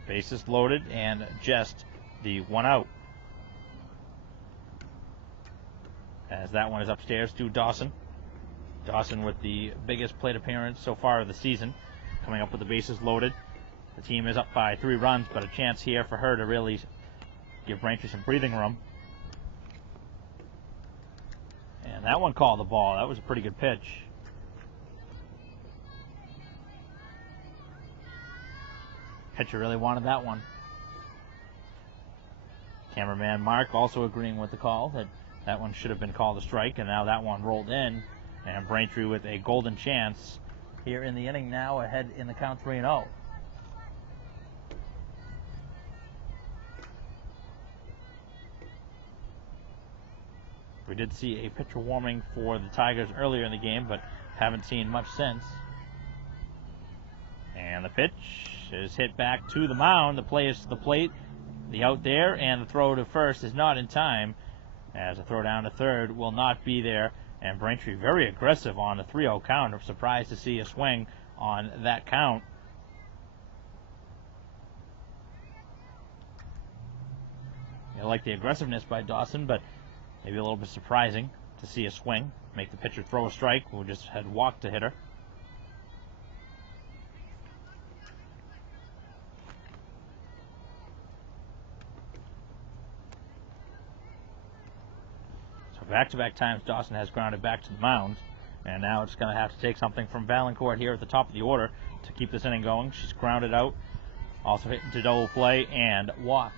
Bases loaded and just the 1 out. As that one is upstairs to Dawson. Dawson with the biggest plate appearance so far of the season, coming up with the bases loaded. The team is up by 3 runs, but a chance here for her to really give Braintree some breathing room. And that one called the ball. That was a pretty good pitch. Pitcher really wanted that one. Cameraman Mark also agreeing with the call that one should have been called a strike, and now that one rolled in, and Braintree with a golden chance here in the inning now, ahead in the count 3-0. We did see a pitcher warming for the Tigers earlier in the game, but haven't seen much since. And the pitch is hit back to the mound. The play is to the plate. The out there, and the throw to first is not in time, as the throw down to third will not be there. And Braintree very aggressive on the 3-0 count. I'm surprised to see a swing on that count. I like the aggressiveness by Dawson, but maybe a little bit surprising to see a swing. Make the pitcher throw a strike, who just had walked the hitter. Back-to-back times Dawson has grounded back to the mound, and now it's going to have to take something from Valancourt here at the top of the order to keep this inning going. She's grounded out, also hit into double play, and walked.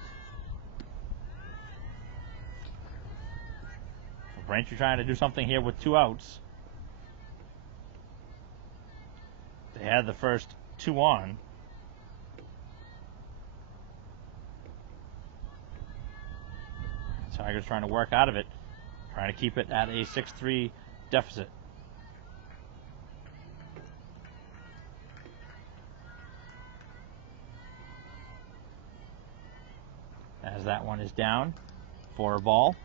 So Braintree trying to do something here with 2 outs. They had the first 2 on. Tigers trying to work out of it. Trying to keep it at a 6-3 deficit. As that one is down for a ball.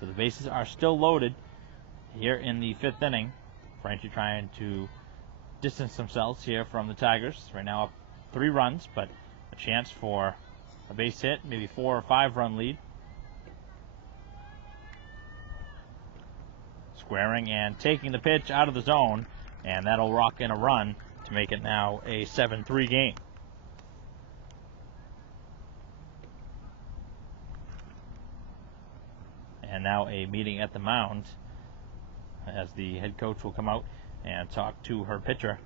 So the bases are still loaded here in the 5th inning. Braintree trying to distance themselves here from the Tigers. Right now up 3 runs, but a chance for a base hit, maybe 4 or 5 run lead. Squaring and taking the pitch out of the zone, and that'll rock in a run to make it now a 7-3 game. And now a meeting at the mound as the head coach will come out and talk to her pitcher.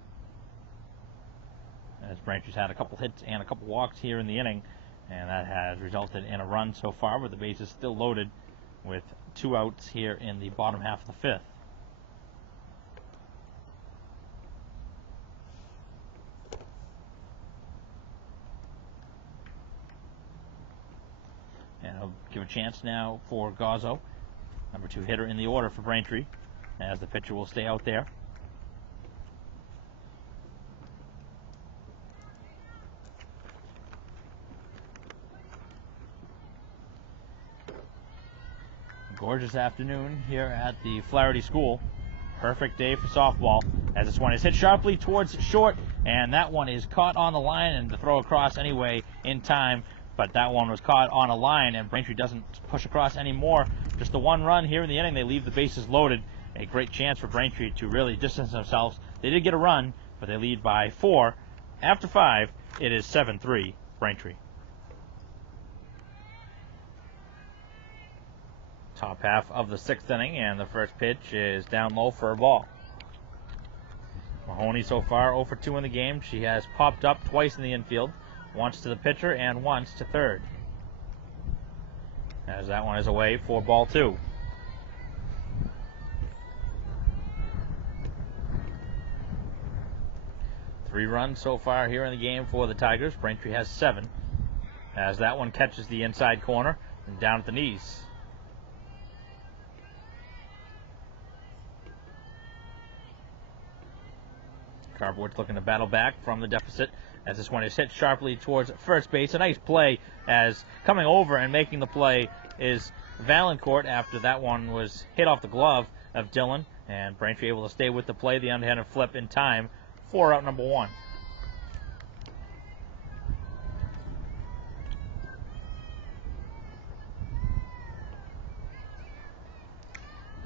As Braintree's had a couple hits and a couple walks here in the inning, and that has resulted in a run so far, with the bases still loaded with 2 outs here in the bottom half of the 5th. And I'll give a chance now for Gazzo, number 2 hitter in the order for Braintree, as the pitcher will stay out there. Gorgeous afternoon here at the Flaherty School. Perfect day for softball, as this one is hit sharply towards short, and that one is caught on the line, and to throw across anyway in time, but that one was caught on a line, and Braintree doesn't push across anymore. Just the 1 run here in the inning. They leave the bases loaded. A great chance for Braintree to really distance themselves. They did get a run, but they lead by 4. After 5, it is 7-3 Braintree. Top half of the 6th inning, and the first pitch is down low for a ball. Mahoney so far 0 for 2 in the game. She has popped up twice in the infield, once to the pitcher and once to third. As that one is away for ball 2. 3 runs so far here in the game for the Tigers. Braintree has 7, as that one catches the inside corner and down at the knees. Carboard's looking to battle back from the deficit as this one is hit sharply towards first base. A nice play, as coming over and making the play is Valancourt after that one was hit off the glove of Dillon, and Braintree able to stay with the play, the underhanded flip in time for out number 1.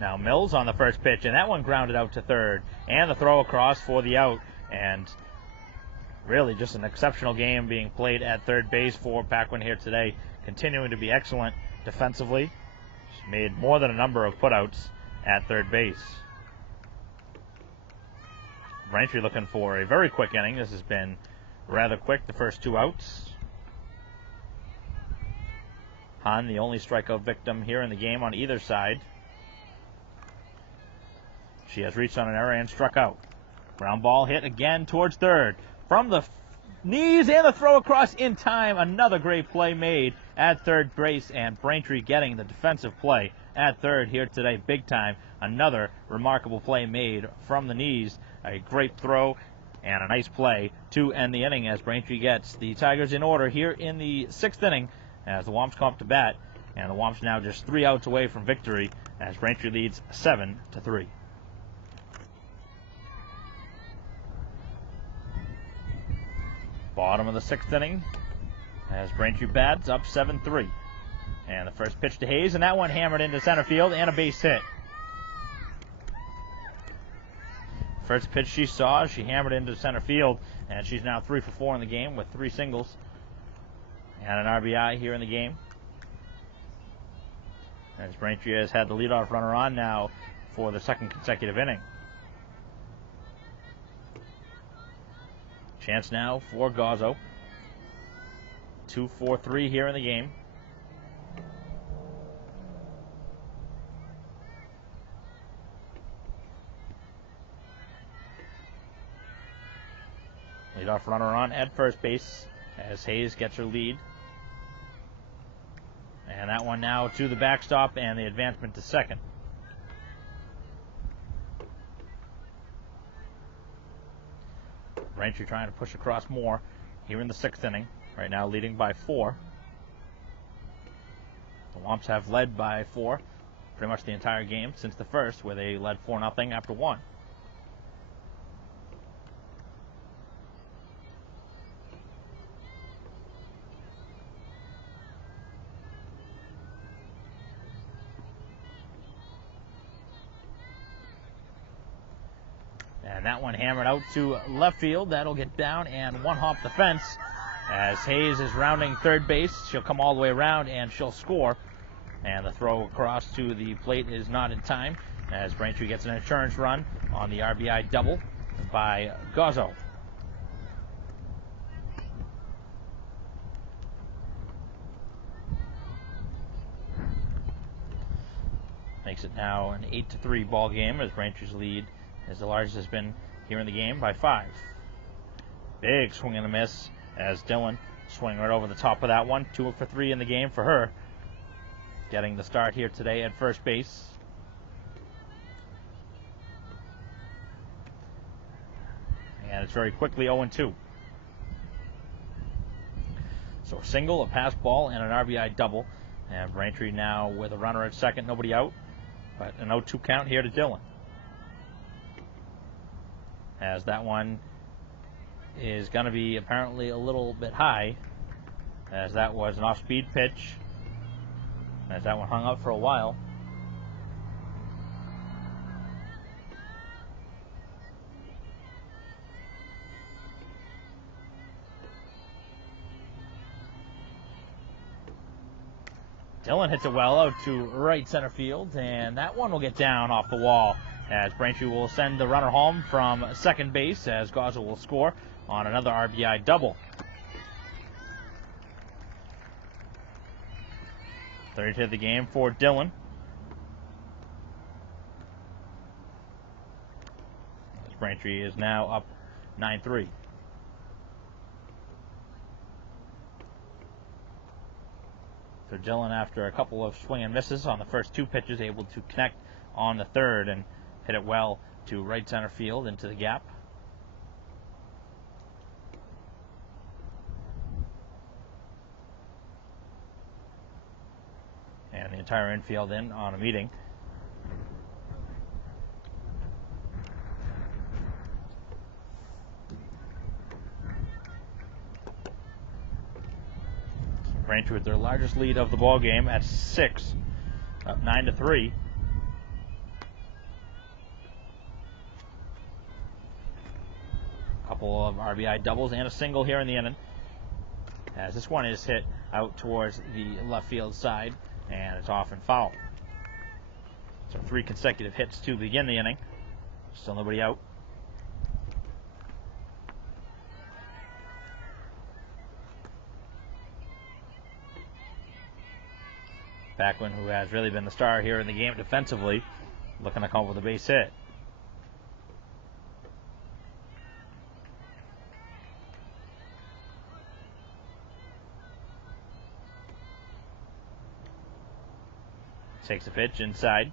Now Mills on the first pitch, and that one grounded out to third, and the throw across for the out, and really just an exceptional game being played at third base for Paquin here today, continuing to be excellent defensively. She's made more than a number of putouts at third base. Braintree looking for a very quick inning. This has been rather quick, the first 2 outs. Hahn, the only strikeout victim here in the game on either side. She has reached on an error and struck out. Ground ball hit again towards third. From the knees, and the throw across in time. Another great play made at third base, and Braintree getting the defensive play at third here today, big time. Another remarkable play made from the knees. A great throw and a nice play to end the inning, as Braintree gets the Tigers in order here in the 6th inning as the Womps come up to bat. And the Womps now just 3 outs away from victory as Braintree leads 7-3. Bottom of the 6th inning as Braintree bats up 7-3. And the first pitch to Hayes, and that one hammered into center field and a base hit. First pitch she saw, she hammered into center field, and she's now 3 for 4 in the game with 3 singles and an RBI here in the game. As Braintree has had the leadoff runner on now for the 2nd consecutive inning. Chance now for Gazzo. 2-4-3 here in the game. Leadoff runner on at first base as Hayes gets her lead. And that one now to the backstop and the advancement to second. Braintree trying to push across more here in the 6th inning. Right now leading by 4. The Womps have led by 4 pretty much the entire game since the first, where they led 4-0 after 1. And that one hammered out to left field. That'll get down and one hop the fence as Hayes is rounding third base. She'll come all the way around and she'll score. And the throw across to the plate is not in time as Braintree gets an insurance run on the RBI double by Gazzo. Makes it now an 8-3 ball game as Braintree's lead is the largest has been here in the game by 5. Big swing and a miss as Dillon swing right over the top of that one. 2 for 3 in the game for her. Getting the start here today at first base. And it's very quickly 0-2. So a single, a pass ball, and an RBI double. And Braintree now with a runner at second, nobody out. But an 0-2 count here to Dillon. As that one is going to be apparently a little bit high, as that was an off-speed pitch, as that one hung up for a while. Dillon hits it well out to right center field, and that one will get down off the wall as Braintree will send the runner home from second base as Gazzo will score on another RBI double. Third hit of the game for Dillon. As Braintree is now up 9-3. So Dillon, after a couple of swing and misses on the first two pitches, able to connect on the third and hit it well to right center field into the gap. And the entire infield in on a meeting. Braintree with their largest lead of the ball game at 6, up 9-3. Couple of RBI doubles and a single here in the inning, as this one is hit out towards the left field side, and it's off and foul. So 3 consecutive hits to begin the inning. Still nobody out. Backlund, who has really been the star here in the game defensively, looking to come up with a base hit. Takes a pitch inside.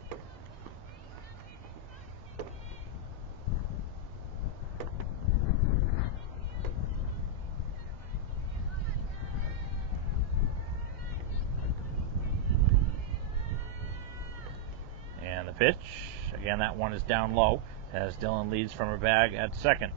And the pitch, again, that one is down low as Dillon leads from her bag at second.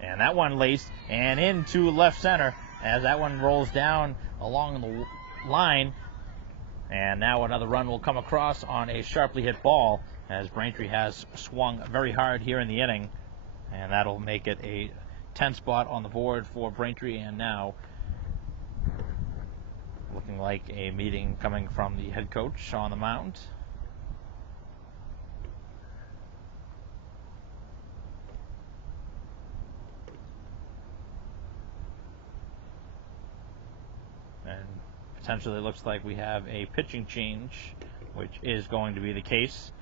And that one laced and into left center as that one rolls down along the line. And now another run will come across on a sharply hit ball, as Braintree has swung very hard here in the inning, and that'll make it a 10 spot on the board for Braintree. And now looking like a meeting coming from the head coach on the mound. And potentially looks like we have a pitching change, which is going to be the case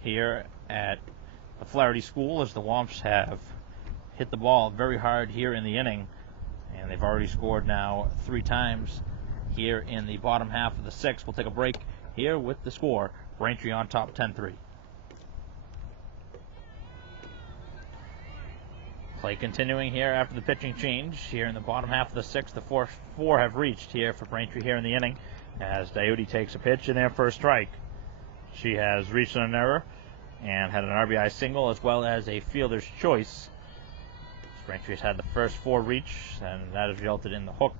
here at the Flaherty School, as the Womps have hit the ball very hard here in the inning, and they've already scored now 3 times here in the bottom half of the 6th. We'll take a break here with the score. Braintree on top 10-3. Play continuing here after the pitching change here in the bottom half of the 6th. The 4 have reached here for Braintree here in the inning, as Diode takes a pitch in there for a strike. She has reached on an error and had an RBI single as well as a fielder's choice. Braintree has had the first 4 reach, and that has resulted in the hook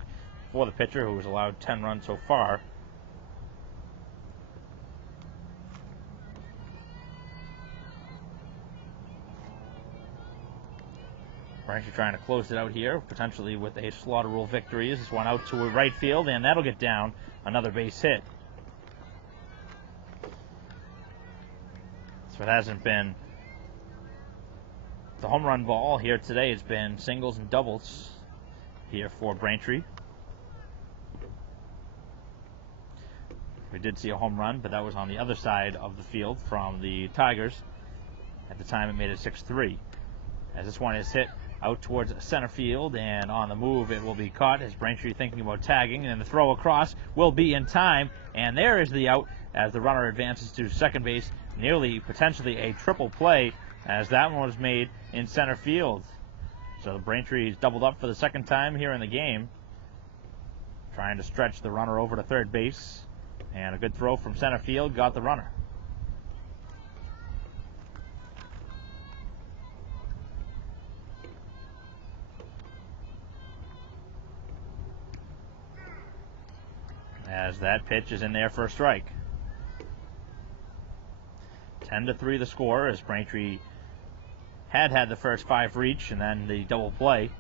for the pitcher, who has allowed 10 runs so far. Braintree trying to close it out here, potentially with a slaughter rule victory. This one out to right field, and that'll get down. Another base hit. So it hasn't been the home run ball here today. It's been singles and doubles here for Braintree. We did see a home run, but that was on the other side of the field from the Tigers. At the time, it made it 6-3. As this one is hit out towards center field, and on the move it will be caught as Braintree thinking about tagging, and the throw across will be in time, and there is the out as the runner advances to second base. Nearly potentially a triple play, as that one was made in center field. So the Braintree's doubled up for the second time here in the game, trying to stretch the runner over to third base, and a good throw from center field got the runner. As that pitch is in there for a strike. 10-3 the score, as Braintree had the first 5 reach and then the double play.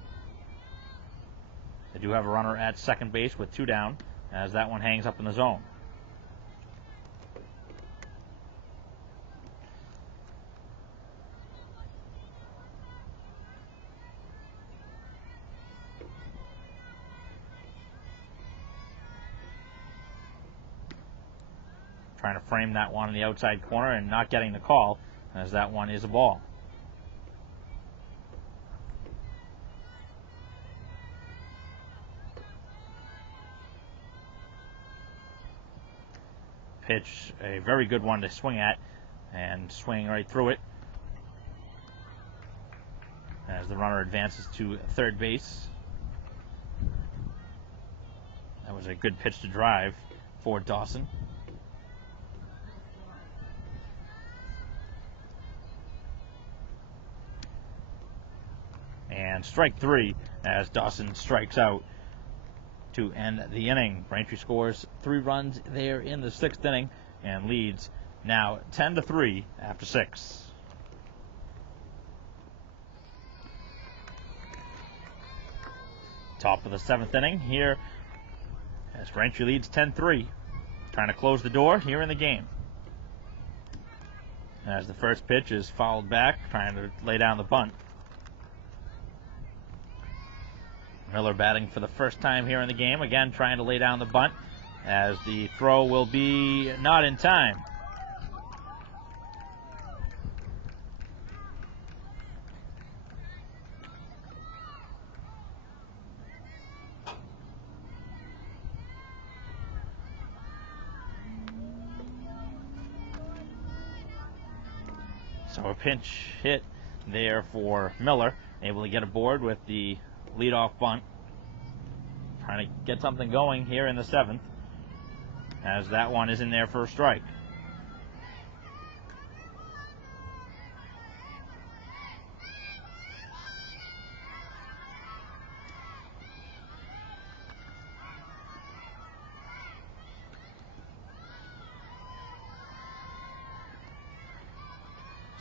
They do have a runner at second base with 2 down, as that one hangs up in the zone. trying to frame that one in the outside corner and not getting the call, as that one is a ball. Pitch, a very good one to swing at, and swinging right through it as the runner advances to third base. That was a good pitch to drive for Dawson. And strike three as Dawson strikes out to end the inning. Braintree scores 3 runs there in the 6th inning and leads now 10-3 after 6. Top of the 7th inning here as Braintree leads 10-3, trying to close the door here in the game. As the first pitch is fouled back, trying to lay down the bunt. Miller batting for the first time here in the game, again trying to lay down the bunt, as the throw will be not in time. So a pinch hit there for Miller, able to get aboard with the leadoff bunt. Trying to get something going here in the 7th, as that one is in there for a strike.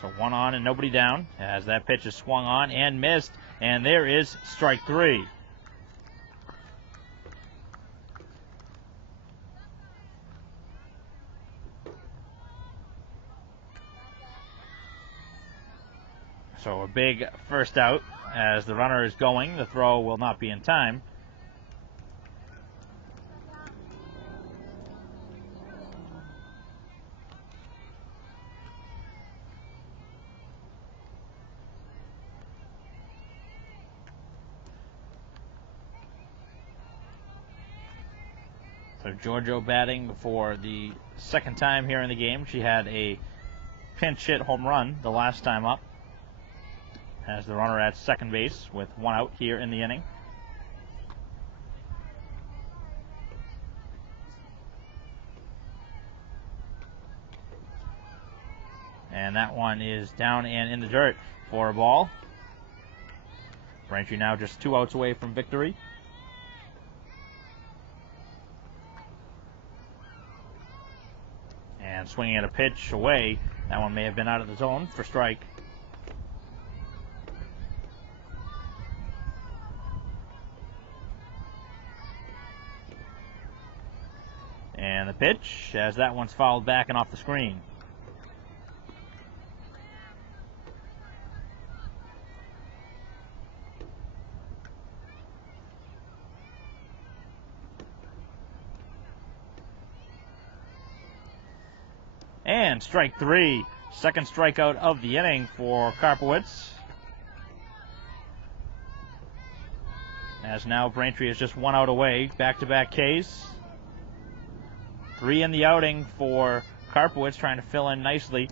So 1 on and nobody down as that pitch is swung on and missed, and there is strike 3. So a big first out as the runner is going. The throw will not be in time. So Giorgio batting for the 2nd time here in the game. She had a pinch hit home run the last time up, as the runner at second base with 1 out here in the inning. And that one is down and in the dirt for a ball. Braintree now just 2 outs away from victory. And swinging at a pitch away. That one may have been out of the zone for strike. And the pitch, as that one's fouled back and off the screen. And strike 3, 2nd strikeout of the inning for Karpowitz. As now Braintree is just 1 out away, back-to-back Ks. 3 in the outing for Karpowitz, trying to fill in nicely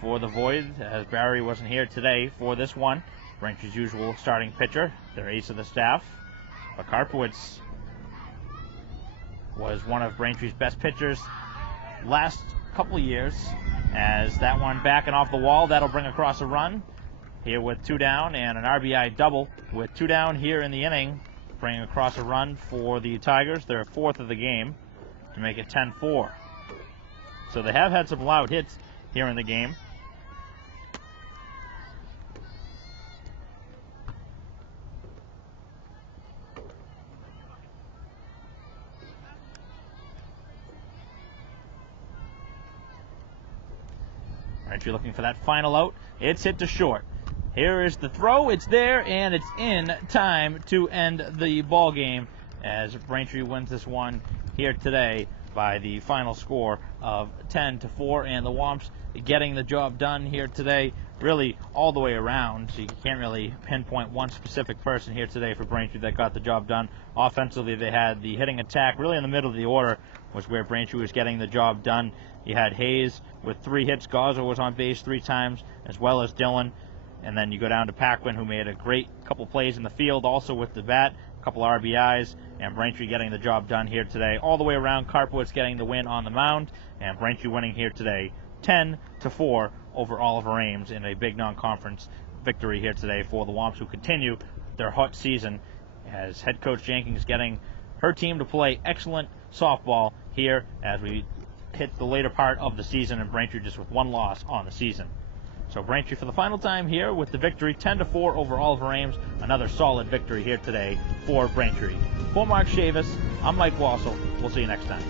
for the void, as Barry wasn't here today for this one. Braintree's usual starting pitcher, their ace of the staff. But Karpowitz was one of Braintree's best pitchers last couple years, as that one backing off the wall, that'll bring across a run here with 2 down, and an RBI double with 2 down here in the inning, bringing across a run for the Tigers, their 4th of the game, to make it 10-4. So they have had some loud hits here in the game. Braintree looking for that final out. It's hit to short. Here is the throw. It's there, and it's in time to end the ball game as Braintree wins this one here today by the final score of 10-4, and the Womps getting the job done here today, really all the way around. So you can't really pinpoint one specific person here today for Braintree that got the job done. Offensively, they had the hitting attack really in the middle of the order was where Braintree was getting the job done. You had Hayes with 3 hits. Gaza was on base 3 times, as well as Dillon. And then you go down to Paquin, who made a great couple plays in the field, also with the bat, a couple RBIs, and Braintree getting the job done here today. All the way around, Carpwood's getting the win on the mound, and Braintree winning here today 10-4 over Oliver Ames in a big non-conference victory here today for the Womps, who continue their hot season as head coach Jenkins getting her team to play excellent softball here as we hit the later part of the season, and Braintree just with 1 loss on the season. So Braintree for the final time here with the victory 10-4 over Oliver Ames. Another solid victory here today for Braintree. For Mark Chavis, I'm Mike Wassel. We'll see you next time.